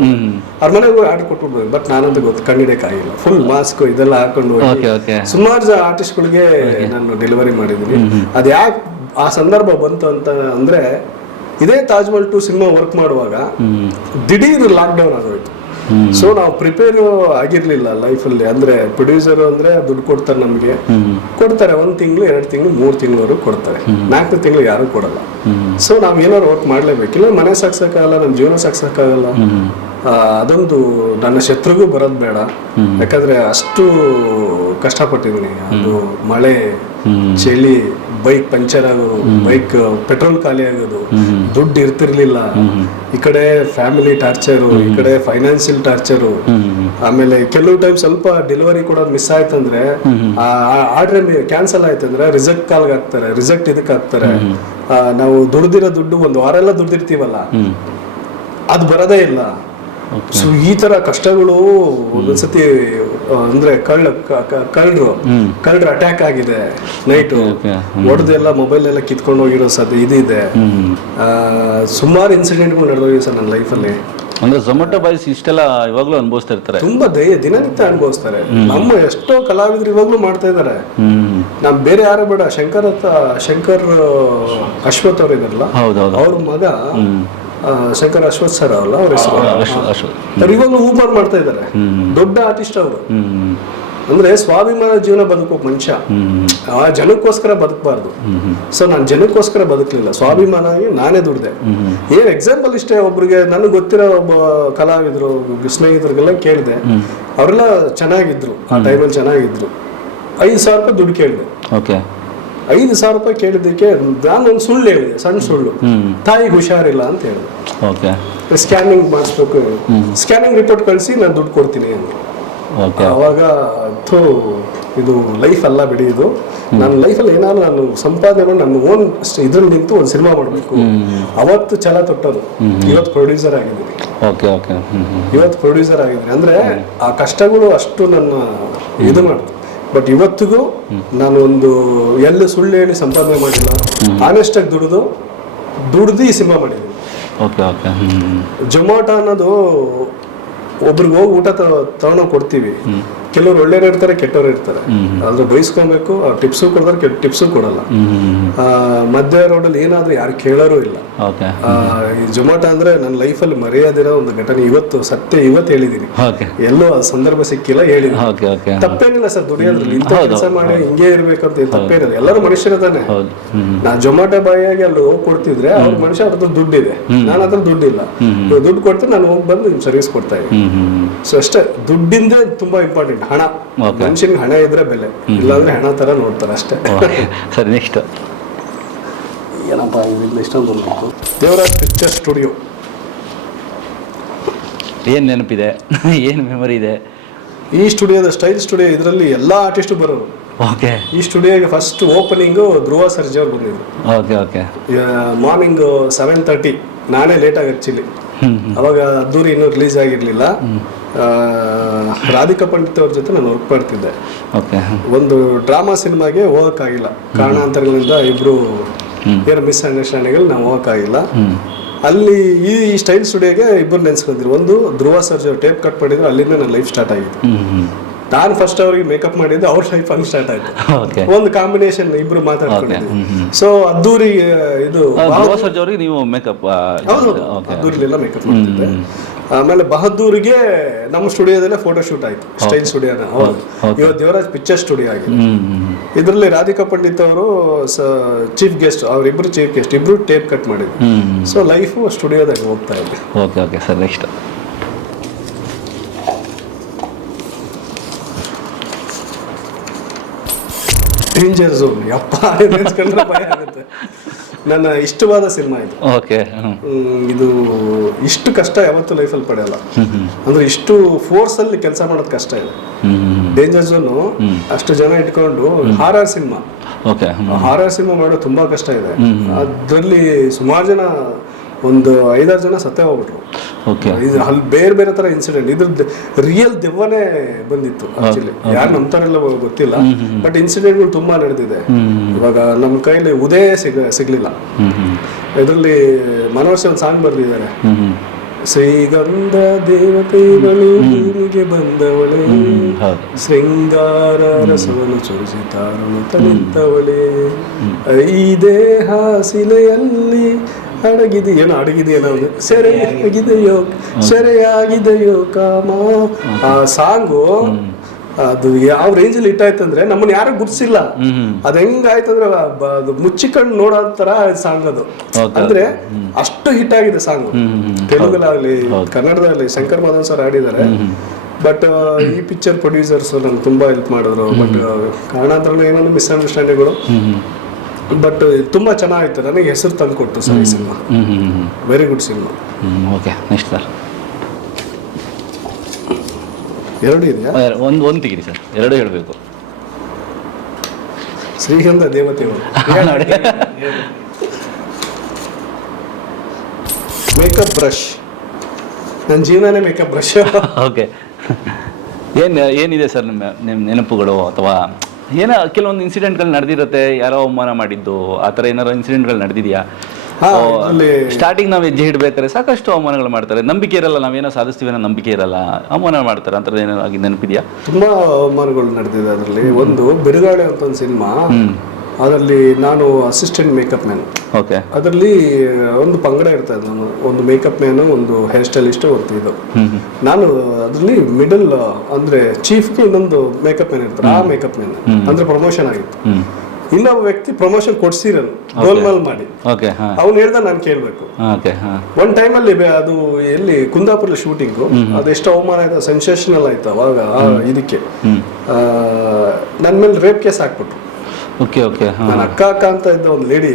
ಅವ್ರ ಮನೆಗೆ ಹೋಗಿ ಆರ್ಡರ್ ಕೊಟ್ಬಿಟ್ಟು. ಬಟ್ ನಾನಂತ ಗೊತ್ತು ಕಂಡಿಡಿಯಕ್ಕಾಗಿಲ್ಲ, ಫುಲ್ ಮಾಸ್ಕ್ ಇದೆಲ್ಲ ಹಾಕೊಂಡು ಹೋಗಿ ಸುಮಾರು ಆರ್ಟಿಸ್ಟ್ಗಳಿಗೆ ನಾನು ಡೆಲಿವರಿ ಮಾಡಿದ್ದೀನಿ. ಅದ್ ಯಾಕೆ ಆ ಸಂದರ್ಭ ಬಂತು ಅಂತ ಅಂದ್ರೆ, ಇದೇ ತಾಜ್ ಮಹಲ್ 2 ಸಿನಿಮಾ ವರ್ಕ್ ಮಾಡುವಾಗ ದಿಢೀರ್ ಲಾಕ್ಡೌನ್ ಆಗೋಯ್ತು. ಸೊ ನಾವು ಪ್ರಿಪೇರ್ ಆಗಿರ್ಲಿಲ್ಲ ಲೈಫಲ್ಲಿ. ಅಂದ್ರೆ ಪ್ರೊಡ್ಯೂಸರ್ ಅಂದ್ರೆ ದುಡ್ಡು ಕೊಡ್ತಾರೆ, ನಮ್ಗೆ ಕೊಡ್ತಾರೆ 1 ತಿಂಗಳು 2 ತಿಂಗಳು 3 ತಿಂಗಳವರೆಗೂ ಕೊಡ್ತಾರೆ, 4ನೇ ತಿಂಗಳು ಯಾರು ಕೊಡಲ್ಲ. ಸೊ ನಾವ್ ಏನಾದ್ರು ವರ್ಕ್ ಮಾಡ್ಲೇಬೇಕಿಲ್ಲ, ಮನೆ ಸಾಕ್ಸಕ್ಕಾಗಲ್ಲ, ನಮ್ ಜೀವನ ಸಾಕ್ಸಕ್ಕಾಗಲ್ಲ. ಅದೊಂದು ನನ್ನ ಶತ್ರುಗೂ ಬರೋದ್ ಬೇಡ, ಯಾಕಂದ್ರೆ ಅಷ್ಟು ಕಷ್ಟಪಟ್ಟಿದ್ದೀನಿ. ಅದು ಮಳೆ ಚಳಿ, ಬೈಕ್ ಪಂಚರ್ ಆಗೋದು, ಬೈಕ್ ಪೆಟ್ರೋಲ್ ಖಾಲಿ ಆಗೋದು, ದುಡ್ಡು ಇರ್ತಿರ್ಲಿಲ್ಲ, ಈ ಕಡೆ ಫ್ಯಾಮಿಲಿ ಟಾರ್ಚರು, ಈ ಕಡೆ ಫೈನಾನ್ಷಿಯಲ್ ಟಾರ್ಚರು. ಆಮೇಲೆ ಕೆಲವು ಟೈಮ್ ಸ್ವಲ್ಪ ಡೆಲಿವರಿ ಕೊಡೋದು ಮಿಸ್ ಆಯ್ತಂದ್ರೆ, ಆರ್ಡರ್ ಕ್ಯಾನ್ಸಲ್ ಆಯ್ತಂದ್ರೆ ರಿಸಲ್ಟ್ ಕಾಲ್ಗೆ ಹಾಕ್ತಾರೆ, ರಿಸಲ್ಟ್ ಇದಕ್ಕೆ ಹಾಕ್ತಾರೆ. ನಾವು ದುಡ್ದಿರೋ ದುಡ್ಡು 1 ವಾರ ಎಲ್ಲ ದುಡ್ದಿರ್ತೀವಲ್ಲ, ಅದು ಬರೋದೇ ಇಲ್ಲ. ಸೊ ಈ ತರ ಕಷ್ಟಗಳು ಒಂದೊಂದ್ಸತಿ. ಅಂದ್ರೆ ಕಳ್ಳರು ಅಟ್ಯಾಕ್ ಆಗಿದೆ, ನೈಟು ಹೊಡೆದೆಲ್ಲ ಮೊಬೈಲ್ ಎಲ್ಲ ಕಿತ್ಕೊಂಡು ಹೋಗಿರೋ ಇದಿದೆ. ಸುಮಾರು ಇನ್ಸಿಡೆಂಟ್ಗಳು ನಡೆದೋಗಿ ಸರ್ ನನ್ನ ಲೈಫಲ್ಲಿ. ಅಂದ್ರೆ ಝೊಮ್ಯಾಟೊ ಬಾಯ್ಸ್ ಇಷ್ಟೆಲ್ಲ ಇವಾಗ್ಲೂ ಅನುಭವಿಸ್ತಾ ಇರ್ತಾರೆ, ತುಂಬಾ ದಿನನಿತ್ಯ ಅನುಭವಿಸ್ತಾರೆ. ನಮ್ಮ ಎಷ್ಟೋ ಕಲಾವಿದ್ರು ಇವಾಗ್ಲೂ ಮಾಡ್ತಾ ಇದಾರೆ. ನಮ್ ಬೇರೆ ಯಾರು ಬೇಡ, ಶಂಕರ್ ಅಶ್ವಥ್ ಅವ್ರು ಇದಾರಲ್ಲ, ಅವ್ರ ಮಗ ಶಂಕರ್ ಅಶ್ವಥ್ ಸರ್ ಅವಲ್ಲ ಅವ್ರ ಹೆಸರು, ಇವಾಗಲೂ ಊಬರ್ ಮಾಡ್ತಾ ಇದ್ದಾರೆ, ದೊಡ್ಡ ಆರ್ಟಿಸ್ಟ್ ಅವರು. ಅಂದ್ರೆ ಸ್ವಾಭಿಮಾನ ಜೀವನ ಬದುಕೋ ಮನುಷ್ಯ ಆ ಜನಕ್ಕೋಸ್ಕರ ಬದುಕಬಾರ್ದು. ಸೊ ನಾನು ಜನಕ್ಕೋಸ್ಕರ ಬದುಕಲಿಲ್ಲ, ಸ್ವಾಭಿಮಾನಾಗಿ ನಾನೇ ದುಡ್ದೆ. ಏನ್ ಎಕ್ಸಾಂಪಲ್ ಇಷ್ಟೇ, ಒಬ್ರಿಗೆ ನನಗೆ ಗೊತ್ತಿರೋ ಒಬ್ಬ ಕಲಾವಿದ್ರು ಸ್ನೇಹಿತರಿಗೆಲ್ಲ ಕೇಳಿದೆ, ಅವರೆಲ್ಲ ಚೆನ್ನಾಗಿದ್ರು, ಆ ಟೈಮಲ್ಲಿ ಚೆನ್ನಾಗಿದ್ರು. 5,000 ರೂಪಾಯಿ ದುಡ್ಡು ಕೇಳಿದೆ. 5,000 ರೂಪಾಯಿ ಕೇಳಿದ್ದಕ್ಕೆ ನಾನು ಒಂದು ಸುಳ್ಳು ಹೇಳಿದೆ, ಸಣ್ಣ ಸುಳ್ಳು. ತಾಯಿಗೆ ಹುಷಾರಿಲ್ಲ ಅಂತ ಹೇಳಿದೆ, ಸ್ಕ್ಯಾನಿಂಗ್ ಮಾಡಿಸ್ಬೇಕು, ಸ್ಕ್ಯಾನಿಂಗ್ ರಿಪೋರ್ಟ್ ಕಳಿಸಿ ನಾನು ದುಡ್ಡು ಕೊಡ್ತೀನಿ ಅಂತ. ಅವಾಗ ಇದು ಲೈಫ್ ಅಲ್ಲ ಬಿಡಿ, ಇದು ನನ್ನ ಲೈಫಲ್ಲಿ ಏನಾದ್ರು ನಾನು ಸಂಪಾದನೆ ಮಾಡಿ ನನ್ನ ಓನ್ ಇದ್ರಲ್ಲಿ ನಿಂತು ಒಂದು ಸಿನಿಮಾ ಮಾಡಬೇಕು. ಅವತ್ತು ಛಲ ತೊಟ್ಟದು. ಇವತ್ತು ಪ್ರೊಡ್ಯೂಸರ್ ಆಗಿದ್ದೀನಿ. ಇವತ್ತು ಪ್ರೊಡ್ಯೂಸರ್ ಆಗಿದ್ದೀನಿ ಅಂದ್ರೆ ಆ ಕಷ್ಟಗಳು ಅಷ್ಟು ನನ್ನ ಇದು ಮಾಡ್ತು. ಬಟ್ ಇವತ್ತಿಗೂ ನಾನು ಒಂದು ಎಲ್ಲ ಸುಳ್ಳು ಹೇಳಿ ಸಂಪಾದನೆ ಮಾಡಿಲ್ಲ, ಆನೆಸ್ಟ್ ಆಗಿ ದುಡ್ದು ಈ ಸಿನಿಮಾ ಮಾಡಿದ್ದೀನಿ. ಜೊಮ್ಯಾಟೊ ಅನ್ನೋದು ಒಬ್ರಿಗೆ ಹೋಗಿ ಊಟ ತಗೊಂಡೋಗಿ ಕೊಡ್ತೀವಿ. ಕೆಲವ್ರು ಒಳ್ಳೆಯವ್ರು ಇರ್ತಾರೆ, ಕೆಟ್ಟವ್ರು ಇರ್ತಾರೆ. ಆದ್ರೆ ಬಯಸ್ಕೊಬೇಕು, ಟಿಪ್ಸು ಕೊಡ್ತಾರೆ, ಟಿಪ್ಸು ಕೊಡಲ್ಲ. ಮಧ್ಯ ರೋಡಲ್ಲಿ ಏನಾದ್ರೂ ಯಾರು ಕೇಳೋರು ಇಲ್ಲ. ಈ ಜೊಮ್ಯಾಟೊ ಅಂದ್ರೆ ನನ್ನ ಲೈಫಲ್ಲಿ ಮರೆಯೋದಿರೋ ಒಂದು ಘಟನೆ. ಇವತ್ತು ಹೇಳಿದೀನಿ, ಎಲ್ಲೂ ಆ ಸಂದರ್ಭ ಸಿಕ್ಕಿಲ್ಲ, ಹೇಳಿದೀನಿ. ತಪ್ಪೇನಿಲ್ಲ ಸರ್ ದುಡಿಯೋದ್ರಲ್ಲಿ, ಇಂಥ ಕೆಲಸ ಮಾಡಿ ಹಿಂಗೆ ಇರ್ಬೇಕಂತ ತಪ್ಪೇನಿಲ್ಲ. ಎಲ್ಲರೂ ಮನುಷ್ಯರ ತಾನೆ. ನಾ ಜೊಮ್ಯಾಟೊ ಬಾಯಿಯಾಗಿ ಅಲ್ಲಿ ಹೋಗಿ ಕೊಡ್ತಿದ್ರೆ ಅವ್ರ ಮನುಷ್ಯ ಅವ್ರ ಹತ್ರ ದುಡ್ಡಿದೆ, ನನ್ನ ಹತ್ರ ದುಡ್ಡಿಲ್ಲ. ದುಡ್ಡು ಕೊಡ್ತೀನಿ, ನಾನು ಹೋಗಿ ಬಂದು ನಿಮ್ ಸರ್ವಿಸ್ ಕೊಡ್ತಾ ಇದ್ದೀನಿ. ಸೊ ಅಷ್ಟೇ, ದುಡ್ಡಿಂದ ತುಂಬಾ ಇಂಪಾರ್ಟೆಂಟ್. ಹಣ, ಮನುಷ್ಯನಿಗೆ ಹಣ ಇದ್ರೆ ಬೆಲೆ, ಇಲ್ಲಾಂದ್ರೆ ಹಣ ತರ ನೋಡ್ತಾರೆ ಅಷ್ಟೇ. ಸರಿ, ನೆಕ್ಸ್ಟ್ ಏನಪ್ಪ ಇಷ್ಟೊಂದು ಬಂದ್ಬಿಟ್ಟು ದೇವರಾಜ್ ಪಿಕ್ಚರ್ ಸ್ಟುಡಿಯೋ. ಏನ್ ನೆನಪಿದೆ, ಏನ್ ಮೆಮೊರಿ ಇದೆ ಈ ಸ್ಟುಡಿಯೋದ? Style studio. ಇದರಲ್ಲಿ ಎಲ್ಲಾ ಆರ್ಟಿಸ್ಟ್ ಬರೋರು. ಈ ಸ್ಟುಡಿಯೋಗೆ ಫಸ್ಟ್ ಓಪನಿಂಗ್ ಧ್ರುವ ಸರ್ಜಾ ಅವ್ರು ಬಂದಿದ್ರು. ಮಾರ್ನಿಂಗ್ 7:30. ನಾನೇ ಲೇಟ್ ಆಗಿ ಆಕ್ಚುಲಿ. ಅವಾಗ ಅದ್ದೂರಿ ಇನ್ನೂ ರಿಲೀಸ್ ಆಗಿರ್ಲಿಲ್ಲ. ರಾಧಿಕಾ ಪಂಡಿತ್ ಅವ್ರ ಜೊತೆ ನಾನು ವರ್ಕ್ ಮಾಡ್ತಿದ್ದೆ. ಒಂದು ಡ್ರಾಮಾ ಸಿನಿಮಾಗೆ ಹೋಗಕ್ಕಾಗಿಲ್ಲ, ಕಾರಣಾಂತರಗಳಿಂದ ಇಬ್ರು ಏನೋ ಮಿಸ್ಅಂಡರ್ಸ್ಟ್ಯಾಂಡಿಂಗ್ ನಾವು ಹೋಗಕ್ಕಾಗಿಲ್ಲ. ಅಲ್ಲಿ ಈ ಸ್ಟೈಲ್ ಸ್ಟುಡಿಯೋಗೆ ಇಬ್ಬರು ನೆನ್ಸ್ಕೊಂಡಿದ್ರು. ಒಂದು ಧ್ರುವ ಸರ್ಜಾ ಟೇಪ್ ಕಟ್ ಮಾಡಿದ್ರು, ಅಲ್ಲಿಂದ ನನ್ನ ಲೈಫ್ ಸ್ಟಾರ್ಟ್ ಆಗಿತ್ತು. ನಾನು ಫಸ್ಟ್ ಅವ್ರಿಗೆ ಮೇಕಪ್ ಮಾಡಿದ್ದು, ಅವ್ರ ಲೈಫ್ ಹಂಗೆ ಸ್ಟಾರ್ಟ್ ಆಯ್ತು. ಒಂದು ಕಾಂಬಿನೇಷನ್, ಇಬ್ರು ಮಾತಾಡ್ಕೊಂಡಿದ್ವಿ. ಸೊ ಅದ್ದೂರಿ ಇದು ನೀವು ಮೇಕಪ್, ಅದ್ದೂರಿಲೆಲ್ಲ ಮೇಕಪ್ ಮಾಡ್ತಿದ್ದೆ. ಆಮೇಲೆ ಬಹದ್ದೂರಿಗೆ ನಮ್ಮ ಸ್ಟುಡಿಯೋದಲ್ಲೇ ಫೋಟೋ ಶೂಟ್ ಆಯ್ತು, ಸ್ಟೈಲ್ ಸ್ಟುಡಿಯೋನ. ಇವತ್ತು ದೇವರಾಜ್ ಪಿಕ್ಚರ್ ಸ್ಟುಡಿಯೋ ಆಗಿದೆ. ಇದರಲ್ಲಿ ರಾಧಿಕಾ ಪಂಡಿತ್ ಅವರು ಚೀಫ್ ಗೆಸ್ಟ್, ಅವರಿಬ್ರು ಚೀಫ್ ಗೆಸ್ಟ್, ಇಬ್ರು ಟೇಪ್ ಕಟ್ ಮಾಡಿದ್ರು. ಸೊ ಲೈಫು ಸ್ಟುಡಿಯೋದಾಗ ಹೋಗ್ತಾ ಇದೆ. Okay sir, next danger zone. ಯಪ್ಪ, ನೆನ್ಸ್ಕೊಂಡ್ರೆ ಭಯ ಆಗುತ್ತೆ. ನನ್ನ ಇಷ್ಟವಾದ ಸಿನಿಮಾ ಇದು. ಇದು ಇಷ್ಟು ಕಷ್ಟ ಯಾವತ್ತೂ ಲೈಫಲ್ಲಿ ಪಡೆಯಲ್ಲ. ಅಂದ್ರೆ ಇಷ್ಟು ಫೋರ್ಸ್ ಅಲ್ಲಿ ಕೆಲಸ ಮಾಡೋದು ಕಷ್ಟ ಇದೆ. ಡೇಂಜರ್ ಝೋನ್ ಅಷ್ಟು ಜನ ಇಟ್ಕೊಂಡು ಹಾರರ್ ಸಿನಿಮಾ ಮಾಡೋದು ತುಂಬಾ ಕಷ್ಟ ಇದೆ. ಅದ್ರಲ್ಲಿ ಸುಮಾರು ಜನ, ಒಂದು 5-6 ಜನ ಸತ್ತೇ ಹೋಗ್ಬಿಟ್ರು. ಇದು ಅಲ್ಲಿ ಬೇರೆ ತರ ಇನ್ಸಿಡೆಂಟ್. ಇದ್ರದ್ದು ರಿಯಲ್ ದೆವ್ವನೇ ಬಂದಿತ್ತು ಆಕ್ಚುಲಿ. ಯಾರು ನಂಬ್ತಾರೆಲ್ಲ ಗೊತ್ತಿಲ್ಲ, ಬಟ್ ಇನ್ಸಿಡೆಂಟ್ಗಳು ತುಂಬಾ ನಡೆದಿದೆ. ಇವಾಗ ನಮ್ಮ ಕೈಲಿ ಉದಯ ಸಿಗ್ಲಿಲ್ಲ. ಇದರಲ್ಲಿ ಮನೋಹರ್ ಒಂದು ಸಾಂಗ್ ಬರ್ದಿದ್ದಾರೆ, ಶ್ರೀಗಂಧ ದೇವತೆಗಳು ಭೂಮಿಗೆ ಬಂದವಳೆ, ಶೃಂಗಾರ ರಸವನ್ನು ಚೊರಿಸಿತಾರನು ತನಿಂತವಳೆ, ಈ ದೇಹ ಶಿಲೆಯಲ್ಲಿ ಅಡಗಿದೆಯೇನೋ ಸೆರೆಯಾಗಿದೆಯೋ ಕಾಮ. ಆ ಸಾಂಗು ಅದು ಯಾವ ರೇಂಜಲ್ಲಿ ಇಟ್ಟಾಯ್ತಂದ್ರೆ ನಮ್ಮನ್ನ ಯಾರು ಗುರ್ಸಿಲ್ಲ. ಅದ್ ಹೆಂಗಾಯ್ತಂದ್ರೆ ಅದು ಮುಚ್ಚಿಕೊಂಡು ನೋಡೋ ತರ ಸಾಂಗ್ ಅದು. ಅಂದ್ರೆ ಅಷ್ಟು ಹಿಟ್ ಆಗಿದೆ ಸಾಂಗ್. ತೆಲುಗಲ್ಲಾಗ್ಲಿ ಕನ್ನಡದಲ್ಲಿ ಶಂಕರ್ ಮಾಧವನ್ ಸರ್ ಆಡಿದ್ದಾರೆ. ಬಟ್ ಈ ಪಿಕ್ಚರ್ ಪ್ರೊಡ್ಯೂಸರ್ಸ್ ನನ್ಗೆ ತುಂಬಾ ಹೆಲ್ಪ್ ಮಾಡಿದ್ರು. ಬಟ್ ಕಾರಣಾಂತರ ಏನೋ ಮಿಸ್ಅಂಡರ್ಸ್ಟ್ಯಾಂಡಿಂಗ್ಗಳು. ಬಟ್ ತುಂಬಾ ಚೆನ್ನಾಗಿತ್ತು, ನನಗೆ ಹೆಸರು ತಂದು ಕೊಟ್ಟು ಸರ್ ಈ cinema. Very good cinema. Okay, next sir. ಎರಡು ಇದೆಯಾ? ಒಂದು ತೆಗೀರಿ ಸರ್, ಎರಡು ಹೇಳಬೇಕು. ಶ್ರೀಗಂಧ ದೇವತೆಗಳು, ಮೇಕಪ್ ಬ್ರಷ್. ನನ್ನ ಜೀವನನೇ ಮೇಕಪ್ ಬ್ರಷ್. ಓಕೆ, ಏನಿದೆ ಸರ್ ನಿಮ್ಮ ನೆನಪುಗಳು, ಅಥವಾ ಏನೋ ಕೆಲವೊಂದು ಇನ್ಸಿಡೆಂಟ್ಗಳು ನಡೆದಿರುತ್ತೆ, ಯಾರೋ ಅವಮಾನ ಮಾಡಿದ್ದು, ಆ ಥರ ಏನಾರೋ ಇನ್ಸಿಡೆಂಟ್ಗಳು ನಡೆದಿದೆಯಾ? ಸ್ಟಾರ್ಟಿಂಗ್ ನಾವು ಹೆಜ್ಜೆ ಇಡಬೇಕಾದ್ರೆ ಸಾಕಷ್ಟು ಅವಮಾನಗಳು ಮಾಡ್ತಾರೆ, ನಂಬಿಕೆ ಇರಲ್ಲ, ನಾವೇನೋ ಸಾಧಿಸ್ತೀವಿ ಅನ್ನೋ ನಂಬಿಕೆ ಇರಲ್ಲ, ಅವಮಾನ ಮಾಡ್ತಾರೆ. ಅಂಥದ್ದು ಏನಾದ್ರು ನೆನಪಿದೆಯಾ? ತುಂಬಾ ಅವಮಾನಗಳು ನಡೆದಿದೆ. ಅದರಲ್ಲಿ ಒಂದು ಬಿರುಗಾಳಿ ಅಂತ ಒಂದು ಸಿನಿಮಾ, ಅದರಲ್ಲಿ ನಾನು ಅಸಿಸ್ಟೆಂಟ್ ಮೇಕಪ್ ಮ್ಯಾನ್. ಓಕೆ. ಅದರಲ್ಲಿ ಒಂದು ಪಂಗಡ ಇರ್ತದೆ, ನಾನು ಒಂದು ಮೇಕಪ್ ಮ್ಯಾನು, ಒಂದು ಹೇರ್ ಸ್ಟೈಲಿಸ್ಟು, ಒಂದು ಇದು. ನಾನು ಅದರಲ್ಲಿ ಮಿಡಲ್ ಅಂದ್ರೆ ಚೀಫ್ಗೆ ಇನ್ನೊಂದು ಮೇಕಪ್ ಮ್ಯಾನ್ ಇರ್ತಾರೆ, ಆ ಮೇಕಪ್ ಮ್ಯಾನ್ ಅಂದ್ರೆ ಪ್ರಮೋಷನ್ ಆಗಿತ್ತು. ಇನ್ನೊಬ್ಬ ವ್ಯಕ್ತಿ ಪ್ರಮೋಷನ್ ಕೊಡ್ಸಿರೋದು ಗೋಲ್ಮಾಲ್ ಮಾಡಿ, ಅವ್ನು ಹೇಳ್ದ ನಾನು ಕೇಳ್ಬೇಕು. ಒಂದ್ ಟೈಮಲ್ಲಿ ಅದು ಎಲ್ಲಿ ಕುಂದಾಪುರ ಶೂಟಿಂಗು, ಅದೆಷ್ಟು ಅವಮಾನ ಆಯ್ತು, ಸೆನ್ಸೇಷನಲ್ ಆಯ್ತು ಅವಾಗ. ಇದಕ್ಕೆ ನನ್ನ ಮೇಲೆ ರೇಪ್ ಕೇಸ್ ಹಾಕ್ಬಿಟ್ರು. ನನ್ನ ಅಕ್ಕ ಅಂತ ಇದ್ದ ಒಂದು ಲೇಡಿ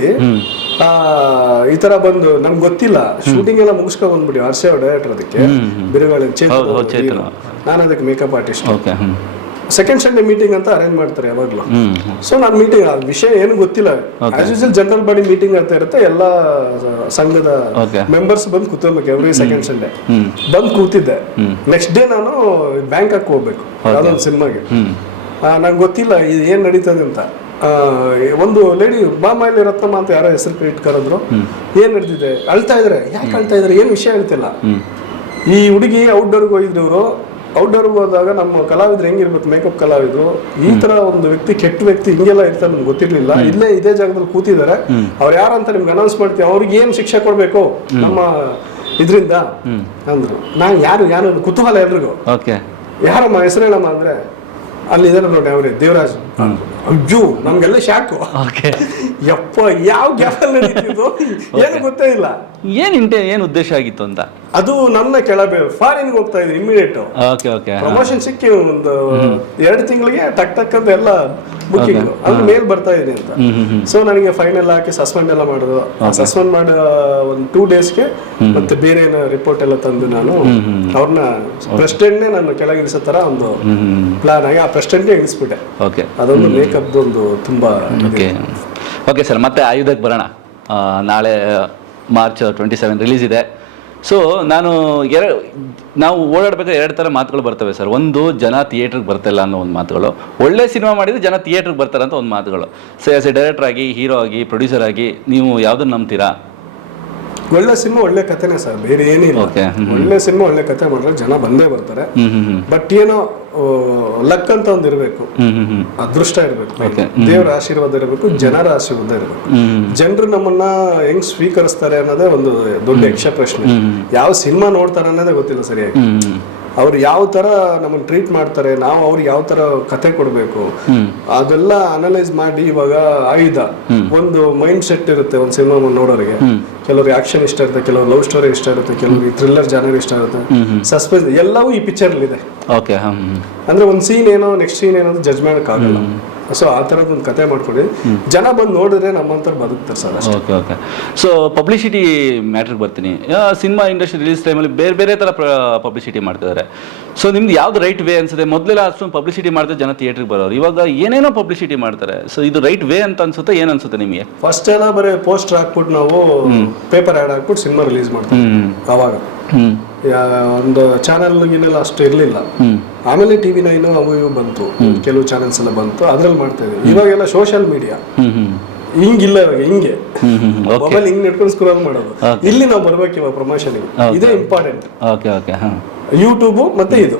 ಈ ತರ ಬಂದು ನಮ್ಗೆ ಗೊತ್ತಿಲ್ಲ, ಶೂಟಿಂಗ್ ಎಲ್ಲ ಮುಗಿಸ್ಕೊಂಡ್ ಬಂದ್ಬಿಡಿ, ಹರ್ಷ ಡೈರೆಕ್ಟರ್ ಅದಕ್ಕೆ ಬಿರುಗಾಳಿ ಚೇತನ, ನಾನು ಅದಕ್ಕೆ makeup artist. Second Sunday meeting ಅಂತ ಅರೇಂಜ್ ಮಾಡ್ತಾರೆ ಯಾವಾಗ್ಲೂ. ಸೊ ನಾನು ಮೀಟಿಂಗ್ ವಿಷಯ ಏನು ಗೊತ್ತಿಲ್ಲ, as usual general body meeting ಅಂತ ಇರುತ್ತೆ, ಎಲ್ಲ ಸಂಘದ ಮೆಂಬರ್ಸ್ ಬಂದು ಕೂತ್ಕೋಬೇಕು ಎವ್ರಿ ಸೆಕೆಂಡ್ ಸಂಡೇ. ಬಂದು ಕೂತಿದ್ದೆ. ನೆಕ್ಸ್ಟ್ ಡೇ ನಾನು ಬ್ಯಾಂಕಾಕ್ ಹೋಗ್ಬೇಕು ಯಾವ್ದೊಂದು ಸಿನಿಮಾಗೆ. ನಂಗೆ ಗೊತ್ತಿಲ್ಲ ಇದು ಏನ್ ನಡೀತದೆ ಅಂತ. ಒಂದು ಲೇಡಿ ಬಾಮಾಯಲ್ಲಿ ರತ್ನಮ್ಮ ಅಂತ ಯಾರೋ ಹೆಸರು ಇಟ್ಕರಿದ್ರು. ಏನ್ ನಡೆದಿದೆ, ಅಳ್ತಾ ಇದ್ರೆ, ಯಾಕೆ ಅಳ್ತಾ ಇದ್ರೆ, ಏನ್ ವಿಷಯ ಹೇಳ್ತಿಲ್ಲ. ಈ ಹುಡುಗಿ ಔಟ್ಡೋರ್ಗೆ ಹೋಗಿದ್ರು ಇವರು. ಔಟ್ಡೋರ್ಗೆ ಹೋದಾಗ ನಮ್ಮ ಕಲಾವಿದ್ರು ಹೆಂಗಿರ್ಬೇಕು, ಮೇಕಪ್ ಕಲಾವಿದ್ರು, ಈ ತರ ಒಂದು ವ್ಯಕ್ತಿ, ಕೆಟ್ಟ ವ್ಯಕ್ತಿ ಹಿಂಗೆಲ್ಲ ಇರ್ತಾರೆ ನಮ್ಗೆ ಗೊತ್ತಿರ್ಲಿಲ್ಲ. ಇಲ್ಲೇ ಇದೇ ಜಾಗದಲ್ಲಿ ಕೂತಿದ್ದಾರೆ, ಅವ್ರು ಯಾರಂತ ನಿಮ್ಗೆ ಅನೌನ್ಸ್ ಮಾಡ್ತೀವಿ, ಅವ್ರಿಗೆ ಏನ್ ಶಿಕ್ಷೆ ಕೊಡ್ಬೇಕು ನಮ್ಮ ಇದ್ರಿಂದ ಅಂದ್ರು. ನಾನು ಯಾರು ಕುತೂಹಲ ಎಲ್ರಿಗೂ, ಯಾರಮ್ಮ ಹೆಸರು ಹೇಳಮ್ಮ ಅಂದ್ರೆ ಅಲ್ಲಿ ಇದಾರೆ ನೋಡಿ ಅವ್ರೆ ದೇವರಾಜ್. ಅಜ್ಜು ನಮ್ಗೆಲ್ಲ ಶಾಕು. ಯಪ್ಪ ಯಾವ ಗ್ಯಾಪಲ್ಲಿ ನಡೀತಿದ್ದು ಏನು ಗೊತ್ತೇ ಇಲ್ಲ. ಏನ್ ಉದ್ದೇಶ ಆಗಿತ್ತು ಅಂತ. ಅದು ನನ್ನ ಕೆಳಗೆ ಫಾರಿನ್ಗೆ ಹೋಗ್ತಾ ಇದ್ರಿ ಇಮಿಡಿಯೇಟ್. ಪ್ರಮೋಷನ್ ಸಿಕ್ಕಿ ಒಂದು 2 ತಿಂಗಳಿಗೆ ಟಕ್ ಅಂತ ಎಲ್ಲ ಬುಕ್ಕಿಂಗ್ ಅಲ್ಲಿ ಮೇಲ್ ಬರ್ತಾ ಇದೆ ಅಂತ. ಸೊ ನನಗೆ ಫೈನಲ್ ಹಾಕಿ ಸಸ್ಪೆಂಡ್ ಎಲ್ಲ ಮಾಡೋದು. ಸಸ್ಪೆಂಡ್ ಮಾಡಿ ಒಂದು 2 ಡೇಸ್ಗೆ ಮತ್ತೆ ಬೇರೆ ಏನೋ ರಿಪೋರ್ಟ್ ಎಲ್ಲ ತಂದು ನಾನು ಅವ್ರನ್ನ ಪ್ರೆಸಿಡೆಂಟ್ನೇ ನಾನು ಕೆಳಗಿಳಿಸೋ ತರ ಒಂದು ಪ್ಲಾನ್ ಆಗಿ ಆ ಪ್ರೆಸಿಡೆಂಟ್ಗೆ ಇಳಿಸ್ಬಿಟ್ಟೆ. ಅದೊಂದು ಮೇಕಪ್ ಒಂದು ತುಂಬಾ. ಓಕೆ ಸರ್, ಮತ್ತೆ ಆಯುಧಕ್ಕೆ ಬರೋಣ. ನಾಳೆ ಮಾರ್ಚ್ 27 ರಿಲೀಸ್ ಇದೆ. ಸೊ ನಾವು ಓಡಾಡ್ಬೇಕಾದ್ರೆ 2 ಥರ ಮಾತುಗಳು ಬರ್ತವೆ ಸರ್. ಒಂದು, ಜನ ಥಿಯೇಟ್ರಿಗೆ ಬರ್ತಿಲ್ಲ ಅನ್ನೋ ಒಂದು ಮಾತುಗಳು. ಒಳ್ಳೆ ಸಿನಿಮಾ ಮಾಡಿದ್ರೆ ಜನ ಥಿಯೇಟ್ರಿಗೆ ಬರ್ತಾರೆ ಅಂತ ಒಂದು ಮಾತುಗಳು. ಸೊ ಆಸ್ ಎ ಡೈರೆಕ್ಟರ್ ಆಗಿ, ಹೀರೋ ಆಗಿ, ಪ್ರೊಡ್ಯೂಸರ್ ಆಗಿ ನೀವು ಯಾವುದನ್ನು ನಂಬ್ತೀರಾ? ಒಳ್ಳೆ ಸಿನಿಮಾ ಒಳ್ಳೆ ಕಥೆನೇ ಸರ್, ಬೇರೆ ಏನಿಲ್ಲ. ಒಳ್ಳೆ ಸಿನಿಮಾ ಒಳ್ಳೆ ಕಥೆ ಮಾಡಿದ್ರೆ ಜನ ಬಂದೇ ಬರ್ತಾರೆ. ಬಟ್ ಏನೋ ಲಕ್ ಅಂತ ಒಂದು ಇರಬೇಕು, ಅದೃಷ್ಟ ಇರಬೇಕು, ದೇವರ ಆಶೀರ್ವಾದ ಇರಬೇಕು, ಜನರ ಆಶೀರ್ವಾದ ಇರಬೇಕು. ಜನರು ನಮ್ಮನ್ನ ಹೆಂಗ್ ಸ್ವೀಕರಿಸ್ತಾರೆ ಅನ್ನೋದೇ ಒಂದು ದೊಡ್ಡ ಯಕ್ಷ ಪ್ರಶ್ನೆ. ಯಾವ ಸಿನಿಮಾ ನೋಡ್ತಾರೆ ಅನ್ನೋದೇ ಗೊತ್ತಿಲ್ಲ ಸರಿಯಾಗಿ. ಅವ್ರು ಯಾವ ತರ ನಮ್ಮನ್ನ ಟ್ರೀಟ್ ಮಾಡ್ತಾರೆ, ನಾವು ಅವ್ರಿಗೆ ಯಾವ ತರ ಕತೆ ಕೊಡ್ಬೇಕು, ಅದೆಲ್ಲ ಅನಲೈಸ್ ಮಾಡಿ. ಇವಾಗ ಆಯುಧ ಒಂದು ಮೈಂಡ್ ಸೆಟ್ ಇರುತ್ತೆ ಒಂದು ಸಿನಿಮಾ ನೋಡೋರಿಗೆ. ಕೆಲವ್ರಿಗೆ ಆಕ್ಷನ್ ಇಷ್ಟ ಇರುತ್ತೆ, ಕೆಲವ್ರು ಲವ್ ಸ್ಟೋರಿ ಇಷ್ಟ ಇರುತ್ತೆ, ಕೆಲವ್ರಿಗೆ ಥ್ರಿಲ್ಲರ್ ಜಾನರ್ ಇಷ್ಟ ಇರುತ್ತೆ, ಸಸ್ಪೆನ್ಸ್, ಎಲ್ಲವೂ ಈ ಪಿಕ್ಚರ್ ಇದೆ. ಅಂದ್ರೆ ಒಂದು ಸೀನ್ ಏನೋ ನೆಕ್ಸ್ಟ್ ಸೀನ್ ಏನೋ ಜಡ್ಜ್ ಮಾಡಕ್ ಆಗಲ್ಲ. ಸೊ ಆ ಥರದ್ದು ಒಂದು ಕತೆ ಮಾಡ್ಕೊಂಡು ಜನ ಬಂದು ನೋಡಿದ್ರೆ ನಮ್ಮಂತರ ಬದುಕ್ತಾರೆ ಸರ್. ಓಕೆ. ಸೊ ಪಬ್ಲಿಸಿಟಿ ಮ್ಯಾಟ್ರಿಗೆ ಬರ್ತೀನಿ. ಸಿನಿಮಾ ಇಂಡಸ್ಟ್ರಿ ರಿಲೀಸ್ ಟೈಮಲ್ಲಿ ಬೇರೆ ಥರ ಪಬ್ಲಿಸಿಟಿ ಮಾಡ್ತಿದ್ದಾರೆ. ಸೊ ನಿಮ್ದು ಯಾವ್ದು ರೈಟ್ ವೇ ಅನ್ಸುತ್ತೆ? ಮೊದಲೆಲ್ಲ ಅಷ್ಟೊಂದು ಪಬ್ಲಿಸಿಟಿ ಮಾಡಿದ್ರೆ ಜನ ಥಿಯೇಟ್ರಿಗೆ ಬರೋರು, ಇವಾಗ ಏನೇನೋ ಪಬ್ಲಿಸಿಟಿ ಮಾಡ್ತಾರೆ. ಸೊ ಇದು ರೈಟ್ ವೇ ಅಂತ ಅನ್ಸುತ್ತೆ, ಏನ್ ಅನ್ಸುತ್ತೆ ನಿಮಗೆ? ಫಸ್ಟ್ ಎಲ್ಲ ಬರೀ ಪೋಸ್ಟರ್ ಹಾಕ್ಬಿಟ್ಟು ನಾವು ಪೇಪರ್ ಆ್ಯಡ್ ಹಾಕ್ಬಿಟ್ಟು ಸಿನಿಮಾ ರಿಲೀಸ್ ಮಾಡ್ತೀವಿ. ಅವಾಗ ಒಂದು ಚಾನಲ್ ಗಿನೆಲ್ಲ ಅಷ್ಟು ಇರಲಿಲ್ಲ. ಆಮೇಲೆ TV9 ಅವು ಇವು ಬಂತು, ಕೆಲವು ಚಾನೆಲ್ಸ್ ಎಲ್ಲ ಬಂತು, ಅದ್ರಲ್ಲಿ ಮಾಡ್ತಾ ಇದ್ದೀವಿ. ಇವಾಗೆಲ್ಲ ಸೋಷಿಯಲ್ ಮೀಡಿಯಾ ಹಿಂಗಿಲ್ಲ, ಇವಾಗ ಹಿಂಗೆ ಮೊಬೈಲ್ ಹಿಂಗ್ ನೆಟ್ಕೊಂಡು ಸ್ಕ್ರೋಲ್ ಮಾಡೋದು. ಇಲ್ಲಿ ನಾವು ಬರ್ಬೇಕು ಇವಾಗ ಪ್ರಮೋಷನ್, ಇದೇ ಇಂಪಾರ್ಟೆಂಟ್. ಯೂಟ್ಯೂಬ್ ಮತ್ತೆ ಇದು.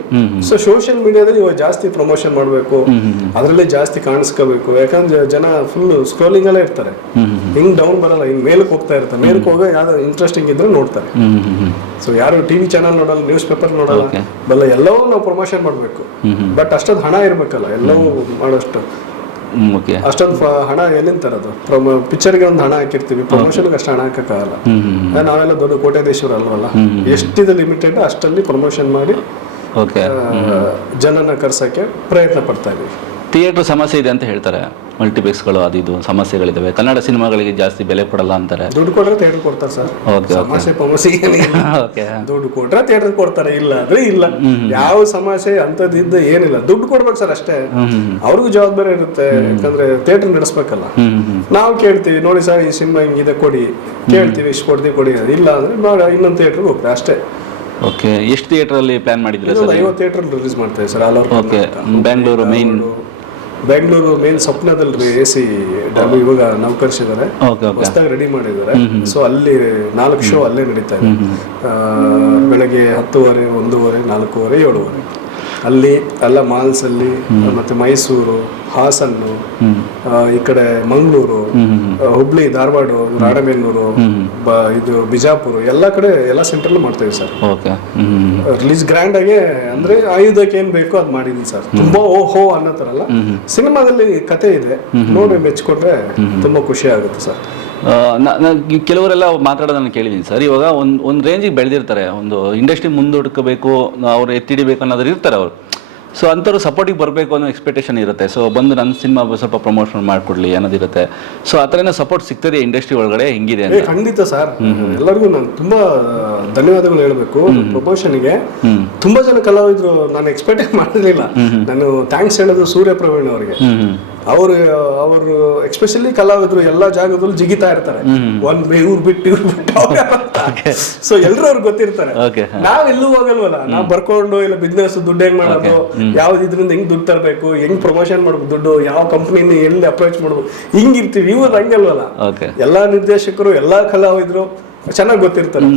ಸೊ ಸೋಷಿಯಲ್ ಮೀಡಿಯಾದಲ್ಲಿ ಇವಾಗ ಜಾಸ್ತಿ ಪ್ರಮೋಷನ್ ಮಾಡಬೇಕು, ಅದರಲ್ಲೇ ಜಾಸ್ತಿ ಕಾಣಿಸ್ಕೋಬೇಕು. ಯಾಕಂದ್ರೆ ಜನ ಫುಲ್ ಸ್ಕ್ರೋಲಿಂಗ್ ಅಲ್ಲೇ ಇರ್ತಾರೆ, ಹಿಂಗ್ ಡೌನ್ ಬರಲ್ಲ, ಹಿಂಗ್ ಮೇಲಕ್ಕೆ ಹೋಗ್ತಾ ಇರ್ತಾರೆ. ಮೇಲಕ್ಕೆ ಹೋಗೋ ಯಾವ್ದು ಇಂಟ್ರೆಸ್ಟಿಂಗ್ ಇದ್ರೆ ನೋಡ್ತಾರೆ. ಸೊ ಯಾರು TV ಚಾನಲ್ ನೋಡಲ್ಲ, ನ್ಯೂಸ್ ಪೇಪರ್ ನೋಡಲ್ಲ, ಬಲ್ಲ ಎಲ್ಲವೂ ನಾವು ಪ್ರಮೋಷನ್ ಮಾಡಬೇಕು. ಬಟ್ ಅಷ್ಟೊಂದು ಹಣ ಇರ್ಬೇಕಲ್ಲ ಎಲ್ಲವೂ ಮಾಡೋಷ್ಟು. ಅಷ್ಟೊಂದು ಹಣ ಎಲ್ಲಿಂದ ತರೋದು? ಪಿಕ್ಚರ್ಗೆ ಒಂದು ಹಣ ಹಾಕಿರ್ತೀವಿ, ಪ್ರಮೋಷನ್ಗೆ ಅಷ್ಟು ಹಣ ಹಾಕಕ್ಕಾಗಲ್ಲ. ನಾವೆಲ್ಲ ದೊಡ್ಡ ಕೋಟ್ಯಾಧೀಶ್ವರ ಅಲ್ವಲ್ಲ. ಎಷ್ಟಿದೆ ಲಿಮಿಟೆಡ್ ಅಷ್ಟಲ್ಲಿ ಪ್ರಮೋಷನ್ ಮಾಡಿ ಜನನ ಕರ್ಸಕ್ಕೆ ಪ್ರಯತ್ನ ಪಡ್ತಾ ಇದೀವಿ. ಥಿಯೇಟರ್ ಸಮಸ್ಯೆ ಇದೆ ಅಂತ ಹೇಳ್ತಾರೆ, ಮಲ್ಟಿಪ್ಲೆಕ್ಸ್ಗಳು ಅದು ಇದು ಸಮಸ್ಯೆಗಳಿದಾವೆ. ಕನ್ನಡ ಸಿನಿಮಾಗಳಿಗೆ ಜಾಸ್ತಿ ಬೆಲೆ ಕೊಡಲ್ಲ ಅಂತಾರೆ. ದುಡ್ಡು ಕೊಟ್ರೆ ಥಿಯೇಟರ್ ಕೊಡ್ತಾರೆ ಸರ್. ಸಮಸ್ಯೆ ದುಡ್ಡು ಕೊಟ್ರೆ ಥಿಯೇಟರ್ ಕೊಡ್ತಾರೆ, ಇಲ್ಲ ಅಂದ್ರೆ ಇಲ್ಲ. ಯಾವ ಸಮಸ್ಯೆ ಅಂತದಿದ್ದ ಏನಿಲ್ಲ, ದುಡ್ಡು ಕೊಡ್ಬೇಕು ಸರ್ ಅಷ್ಟೇ. ಅವ್ರಿಗೂ ಜವಾಬ್ದಾರಿ ಇರುತ್ತೆ, ಯಾಕಂದ್ರೆ ಥಿಯೇಟರ್ ನಡೆಸ್ಬೇಕಲ್ಲ. ನಾವು ಕೇಳ್ತೀವಿ, ನೋಡಿ ಸರ್ ಈ ಸಿನಿಮಾ ಹಿಂಗಿದೆ ಕೊಡಿ, ಕೇಳ್ತೀವಿ ಇಷ್ಟು ಕೊಡ್ತೀವಿ ಕೊಡಿ, ಇಲ್ಲ ಅಂದ್ರೆ ಇನ್ನೊಂದು ಥಿಯೇಟರ್ಗೆ ಹೋಗ್ತಾರೆ ಅಷ್ಟೇ. ಓಕೆ. ಎಷ್ಟು ಥಿಯೇಟರ್ ಅಲ್ಲಿ ಪ್ಲಾನ್ ಮಾಡಿದ್ರೆ ಸರ್? 50 ಥಿಯೇಟರ್ ರಿಲೀಸ್ ಮಾಡ್ತಾ ಇದ್ದೀವಿ sir all over. Okay. Bengaluru main ಸ್ವಪ್ನದಲ್ಲಿ AC ಡಬ್ಬಿ ಇವಾಗ ನೌಕರಿಸಿದ್ದಾರೆ, ಹೊಸದಾಗಿ ರೆಡಿ ಮಾಡಿದ್ದಾರೆ. ಸೊ ಅಲ್ಲಿ 4 ಶೋ ಅಲ್ಲೇ ನಡೀತಾ ಇದೆ. ಬೆಳಗ್ಗೆ 10:30, 1:30, 4:30, 7:30. ಅಲ್ಲಿ ಎಲ್ಲ ಮಾಲ್ಸ್ ಅಲ್ಲಿ ಮತ್ತೆ ಮೈಸೂರು, ಹಾಸನ್ನು, ಈ ಕಡೆ ಮಂಗಳೂರು, ಹುಬ್ಳಿ, ಧಾರವಾಡ, ರಾಣೆಬೆನ್ನೂರು, ಇದು ಬಿಜಾಪುರ, ಎಲ್ಲ ಕಡೆ ಎಲ್ಲ ಸೆಂಟರ್ ಮಾಡ್ತೇವೆ ಸರ್. ಓಕೆ. ರಿಲೀಸ್ ಗ್ರ್ಯಾಂಡ್ ಆಗಿ ಅಂದ್ರೆ ಆಯುಧಕ್ಕೆ ಏನ್ ಬೇಕೋ ಅದ್ ಮಾಡಿದೀನಿ ಸರ್. ತುಂಬಾ ಓಹೋ ಅನ್ನೋ ತರ ಅಲ್ಲ, ಸಿನಿಮಾದಲ್ಲಿ ಕತೆ ಇದೆ, ನೋಡಿ ಮೆಚ್ಕೊಂಡ್ರೆ ತುಂಬಾ ಖುಷಿ ಆಗುತ್ತೆ ಸರ್. ಕೆಲವರೆಲ್ಲ ಮಾತಾಡೋದನ್ನು ಕೇಳಿದ್ದೀನಿ ಸರ್. ಇವಾಗ ಒಂದು ರೇಂಜಿಗೆ ಬೆಳೆದಿರ್ತಾರೆ, ಒಂದು ಇಂಡಸ್ಟ್ರಿ ಮುಂದೂಡ್ಕೋಬೇಕು, ಅವ್ರು ಎತ್ತಿಡಿಬೇಕು ಅನ್ನೋದ್ರು ಇರ್ತಾರೆ ಅವರು. ಸೊ ಅಂಥವ್ರು ಸಪೋರ್ಟಿಗೆ ಬರಬೇಕು ಅನ್ನೋ ಎಕ್ಸ್ಪೆಕ್ಟೇಷನ್ ಇರುತ್ತೆ. ಸೊ ಬಂದು ನನ್ನ ಸಿನಿಮಾ ಸ್ವಲ್ಪ ಪ್ರಮೋಷನ್ ಮಾಡಿಕೊಡ್ಲಿ ಅನ್ನೋದಿರುತ್ತೆ. ಸೊ ಆ ಥರ ಸಪೋರ್ಟ್ ಸಿಗ್ತದೆ ಇಂಡಸ್ಟ್ರಿ ಒಳಗಡೆ, ಹೆಂಗಿದೆ ಅಂತ? ಖಂಡಿತ ಸರ್. ಎಲ್ಲರಿಗೂ ನಾನು ತುಂಬಾ ಧನ್ಯವಾದಗಳು ಹೇಳ್ಬೇಕು. ಪ್ರಮೋಷನ್ಗೆ ತುಂಬಾ ಜನ ಕಲಾವಿದರು ನಾನು ಎಕ್ಸ್ಪೆಕ್ಟ್ ಮಾಡಿರ್ಲಿಲ್ಲ. ನಾನು ಥ್ಯಾಂಕ್ಸ್ ಹೇಳೋದು ಸೂರ್ಯ ಪ್ರವೀಣ್ ಅವರಿಗೆ. ಅವರು ಎಕ್ಸ್ಪೆಷಲಿ ಕಲಾವಿದರು ಎಲ್ಲಾ ಜಾಗದಲ್ಲೂ ಜಿಗಿತಾ ಇರ್ತಾರೆ, ಇವ್ರು ಬಿಟ್ಟು ಸೊ ಎಲ್ರು ಅವ್ರಿಗೆ ಗೊತ್ತಿರ್ತಾರೆ. ನಾವೆಲ್ಲೂ ಹೋಗಲ್ವಲ್ಲ, ನಾವ್ ಬರ್ಕೊಂಡು ಇಲ್ಲ ಬಿಸ್ನೆಸ್ ದುಡ್ಡು ಹೆಂಗ್ ಮಾಡೋದು, ಯಾವ್ದು ಇದ್ರಿಂದ ಹೆಂಗ್ ದುಡ್ಡು ತರಬೇಕು, ಹೆಂಗ್ ಪ್ರಮೋಷನ್ ಮಾಡ್ಬೇಕು, ದುಡ್ಡು ಯಾವ ಕಂಪ್ನಿನ ಎಲ್ಲಿ ಅಪ್ರೋಚ್ ಮಾಡ್ಬೇಕು, ಹಿಂಗಿರ್ತೀವಿ. ಇವ್ರು ಹಂಗಲ್ವಲ್ಲ, ಎಲ್ಲಾ ನಿರ್ದೇಶಕರು ಎಲ್ಲಾ ಕಲಾವಿದರು ಚೆನ್ನಾಗಿ ಗೊತ್ತಿರ್ತಾರೆ.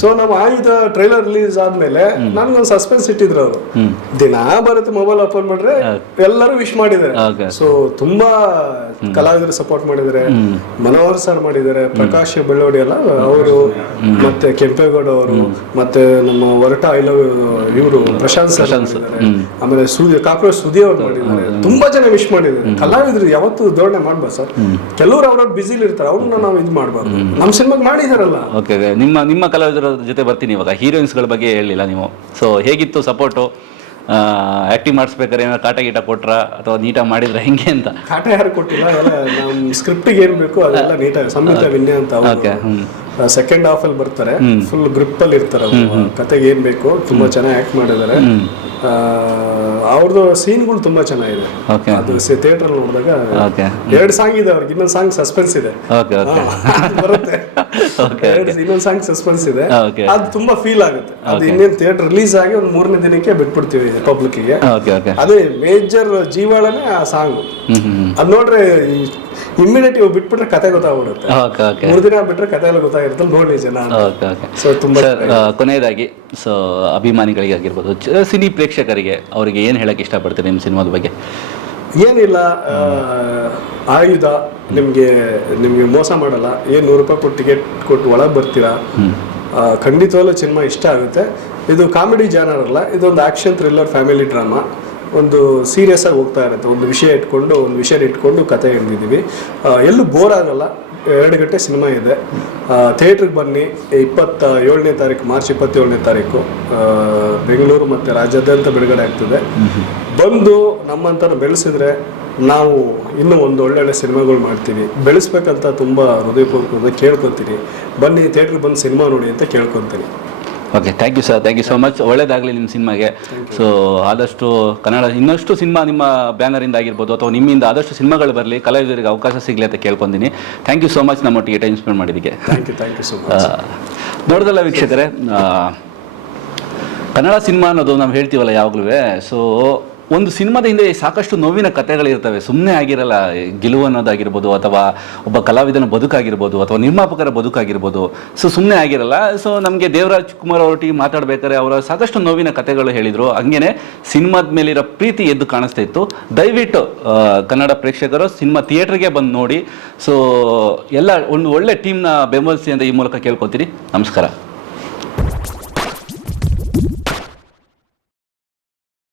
ಸೊ ನಾವು ಆಯುಧ ಟ್ರೈಲರ್ ರಿಲೀಸ್ ಆದ್ಮೇಲೆ ನನ್ಗೊಂದು ಸಸ್ಪೆನ್ಸ್ ಇಟ್ಟಿದ್ರು ಅವರು. ದಿನ ಬರುತ್ತೆ ಮೊಬೈಲ್ ಓಪನ್ ಮಾಡ್ರೆ ಎಲ್ಲರೂ ವಿಶ್ ಮಾಡಿದ್ದಾರೆ. ಸೊ ತುಂಬಾ ಕಲಾವಿದರು ಸಪೋರ್ಟ್ ಮಾಡಿದ್ದಾರೆ. ಮನೋಹರ್ ಸರ್ ಮಾಡಿದ್ದಾರೆ, ಪ್ರಕಾಶ್ ಬೆಳ್ಳೋಡಿ ಅಲ್ಲ ಅವರು, ಮತ್ತೆ ಕೆಂಪೇಗೌಡ ಅವರು, ಮತ್ತೆ ನಮ್ಮ ಹೊರಟ ಇವರು ಪ್ರಶಾಂತ್ ಸರ್ ಮಾಡಿದ್ದಾರೆ, ಆಮೇಲೆ ಕಾಕ್ರೋಚ್ ಸುದಿ ಅವ್ರು ಮಾಡಿದ್ದಾರೆ. ತುಂಬಾ ಜನ ವಿಶ್ ಮಾಡಿದ್ದಾರೆ. ಕಲಾವಿದರು ಯಾವತ್ತು ಧೋರಣೆ ಮಾಡ್ಬಾರ್ದು ಸರ್. ಕೆಲವರು ಅವ್ರವ್ರು ಬಿಸಿಲಿ ಇರ್ತಾರೆ, ಅವ್ರನ್ನ ನಾವು ಇದು ಮಾಡ್ಬಾರ್ದು. ನಮ್ಮ ಸಿನಿಮಾಗೆ ಮಾಡಿದಾರಲ್ಲ. ಓಕೆ, ನಿಮ್ಮ ಕಲಾವಿದರ ಜೊತೆ ಬರ್ತೀನಿ. ಇವಾಗ ಹೀರೋಯಿನ್ಸ್ಗಳ ಬಗ್ಗೆ ಹೇಳಿಲ್ಲ ನೀವು. ಸೊ ಹೇಗಿತ್ತು ಸಪೋರ್ಟು? ಆಕ್ಟಿಂಗ್ ಮಾಡಿಸ್ಬೇಕಾದ್ರೆ ಏನಾದ್ರು ಕಾಟ ಗೀಟ ಕೊಟ್ರ ಅಥವಾ ನೀಟಾಗಿ ಮಾಡಿದ್ರೆ ಹೆಂಗೆ ಅಂತ? ಕಾಟ ಯಾರು ಕೊಟ್ಟಿಲ್ಲ, ಎಲ್ಲ ನಮ್ಮ ಸ್ಕ್ರಿಪ್ಟಿಗೆ ಏನ್ ಬೇಕು ಅದೆಲ್ಲ ನೀಟಾಗಿ. ಸಂಹಿತ ವಿನ್ಯ ಅಂತ ಸೆಕೆಂಡ್ ಹಾಫ್ ಅಲ್ಲಿ ಬರ್ತಾರೆ, ಫುಲ್ ಗ್ರಿಪ್ ಅಲ್ಲಿ ಇರ್ತಾರೆ. ಕತೆಗೆ ಏನ್ ಬೇಕು ತುಂಬಾ ಚೆನ್ನಾಗಿ ಆಕ್ಟ್ ಮಾಡಿದ್ದಾರೆ. ಅವ್ರದ್ದು ಸೀನ್ಗಳು ತುಂಬಾ ಚೆನ್ನಾಗಿದೆ. ಅದು ಥಿಯೇಟರ್ ನೋಡಿದಾಗ 2 ಸಾಂಗ್ ಇದೆ ಅವ್ರಿಗೆ, ಇನ್ನೊಂದು ಸಾಂಗ್ ಸಸ್ಪೆನ್ಸ್ ಇದೆ ಬರುತ್ತೆ. ಇನ್ನೊಂದು ಸಾಂಗ್ ಸಸ್ಪೆನ್ಸ್ ಇದೆ, ಅದು ತುಂಬಾ ಫೀಲ್ ಆಗುತ್ತೆ. ಅದು ಇನ್ನೇನು ಥಿಯೇಟರ್ ರಿಲೀಸ್ ಆಗಿ ಒಂದು 3ನೇ ದಿನಕ್ಕೆ ಬಿಟ್ಬಿಡ್ತೀವಿ ಪಬ್ಲಿಕ್ಗೆ. ಅದೇ ಮೇಜರ್ ಜೀವಾಳನೇ ಆ ಸಾಂಗ್. ಅದ್ ನೋಡ್ರೆ ಇಮ್ಮಿಡಿಯೇಟ್ ಬಿಟ್ಬಿಟ್ರೆ ಕತೆ ಗೊತ್ತಾಗ್ಬಿಡುತ್ತೆ. 3 ದಿನ ಬಿಟ್ರೆ ಕತೆ ಎಲ್ಲ ಗೊತ್ತಾಗಿರುತ್ತೆ, ನೋಡಿ ಜನ. ಸೊ ತುಂಬಾ ಕೊನೆಯದಾಗಿ, ಸೊ ಅಭಿಮಾನಿಗಳಿಗೆ ಆಗಿರ್ಬೋದು, ಸಿನಿ ಪ್ರೇಕ್ಷಕರಿಗೆ ಅವರಿಗೆ ಏನ್ ಹೇಳಕ್ ಇಷ್ಟಪಡ್ತೀರಿ ನಿಮ್ಮ ಸಿನಿಮಾದ ಬಗ್ಗೆ? ಏನಿಲ್ಲ, ಆಯುಧ ನಿಮ್ಗೆ ಮೋಸ ಮಾಡಲ್ಲ. ಏನ್ 100 ರೂಪಾಯಿ ಕೊಟ್ಟು ಟಿಕೆಟ್ ಕೊಟ್ಟು ಒಳಗೆ ಬರ್ತೀರಾ, ಖಂಡಿತವಾಗ್ಲೂ ಸಿನಿಮಾ ಇಷ್ಟ ಆಗುತ್ತೆ. ಇದು ಕಾಮಿಡಿ ಜಾನರ್ ಅಲ್ಲ, ಇದೊಂದು ಆಕ್ಷನ್ ಥ್ರಿಲ್ಲರ್ ಫ್ಯಾಮಿಲಿ ಡ್ರಾಮಾ. ಒಂದು ಸೀರಿಯಸ್ ಆಗಿ ಹೋಗ್ತಾ ಇರುತ್ತೆ. ಒಂದು ವಿಷಯ ಇಟ್ಕೊಂಡು ಕತೆ ಹೇಳಿದ್ದೀವಿ. ಎಲ್ಲೂ ಬೋರ್ ಆಗಲ್ಲ. 2 ಗಂಟೆ ಸಿನಿಮಾ ಇದೆ. ಥಿಯೇಟ್ರಿಗೆ ಬನ್ನಿ. 27ನೇ ತಾರೀಕು, ಮಾರ್ಚ್ 27ನೇ ತಾರೀಕು ಬೆಂಗಳೂರು ಮತ್ತು ರಾಜ್ಯಾದ್ಯಂತ ಬಿಡುಗಡೆ ಆಗ್ತದೆ. ಬಂದು ನಮ್ಮಂಥವ್ರು ಬೆಳೆಸಿದ್ರೆ ನಾವು ಇನ್ನೂ ಒಂದು ಒಳ್ಳೊಳ್ಳೆ ಸಿನಿಮಾಗಳು ಮಾಡ್ತೀವಿ. ಬೆಳೆಸ್ಬೇಕಂತ ತುಂಬ ಹೃದಯಪೂರ್ವಕವಾಗಿ ಕೇಳ್ಕೊತೀನಿ. ಬನ್ನಿ ಥಿಯೇಟ್ರಿಗೆ ಬಂದು ಸಿನಿಮಾ ನೋಡಿ ಅಂತ ಕೇಳ್ಕೊತೀನಿ. Okay, thank you sir, thank you so much. ಒಳ್ಳೇದಾಗಲಿ ನಿಮ್ಮ ಸಿನಿಮಾಗೆ. ಸೊ ಆದಷ್ಟು ಕನ್ನಡ ಇನ್ನಷ್ಟು ಸಿನಿಮಾ ನಿಮ್ಮ ಬ್ಯಾನರಿಂದ ಆಗಿರ್ಬೋದು ಅಥವಾ ನಿಮ್ಮಿಂದ ಆದಷ್ಟು ಸಿನಿಮಾಗಳು ಬರಲಿ, ಕಲಾವಿದರಿಗೆ ಅವಕಾಶ ಸಿಗಲಿ ಅಂತ ಕೇಳ್ಕೊತೀನಿ. ಥ್ಯಾಂಕ್ ಯು ಸೋ ಮಚ್ ನಮ್ಮೊಟ್ಟಿಗೆ ಟೈಮ್ ಸ್ಪೆಂಡ್ ಮಾಡಿದ್ದಕ್ಕೆ. Thank you so much. ನೋಡಿದಲ್ಲ ವೀಕ್ಷಕರೇ, ಕನ್ನಡ ಸಿನಿಮಾ ಅನ್ನೋದು ನಾವು ಹೇಳ್ತೀವಲ್ಲ ಯಾವಾಗಲೂ, ಸೊ ಒಂದು ಸಿನಿಮಾದ ಹಿಂದೆ ಸಾಕಷ್ಟು ನೋವಿನ ಕಥೆಗಳಿರ್ತವೆ. ಸುಮ್ಮನೆ ಆಗಿರಲ್ಲ. ಗೆಲುವು ಅನ್ನೋದಾಗಿರ್ಬೋದು, ಅಥವಾ ಒಬ್ಬ ಕಲಾವಿದನ ಬದುಕಾಗಿರ್ಬೋದು, ಅಥವಾ ನಿರ್ಮಾಪಕರ ಬದುಕಾಗಿರ್ಬೋದು, ಸೊ ಸುಮ್ಮನೆ ಆಗಿರಲ್ಲ. ಸೊ ನಮಗೆ ದೇವರಾಜ್ ಕುಮಾರ್ ಅವರೊಟ್ಟಿಗೆ ಮಾತಾಡಬೇಕಾದ್ರೆ ಅವರ ಸಾಕಷ್ಟು ನೋವಿನ ಕಥೆಗಳು ಹೇಳಿದರು. ಹಂಗೇನೆ ಸಿನಿಮಾದ ಮೇಲಿರೋ ಪ್ರೀತಿ ಎದ್ದು ಕಾಣಿಸ್ತಾ ಇತ್ತು. ದಯವಿಟ್ಟು ಕನ್ನಡ ಪ್ರೇಕ್ಷಕರು ಸಿನಿಮಾ ಥಿಯೇಟ್ರಿಗೆ ಬಂದು ನೋಡಿ. ಸೊ ಎಲ್ಲ ಒಂದು ಒಳ್ಳೆ ಟೀಮ್ನ ಬೆಂಬಲಿಸಿ ಅಂತ ಈ ಮೂಲಕ ಕೇಳ್ಕೊತೀನಿ. ನಮಸ್ಕಾರ.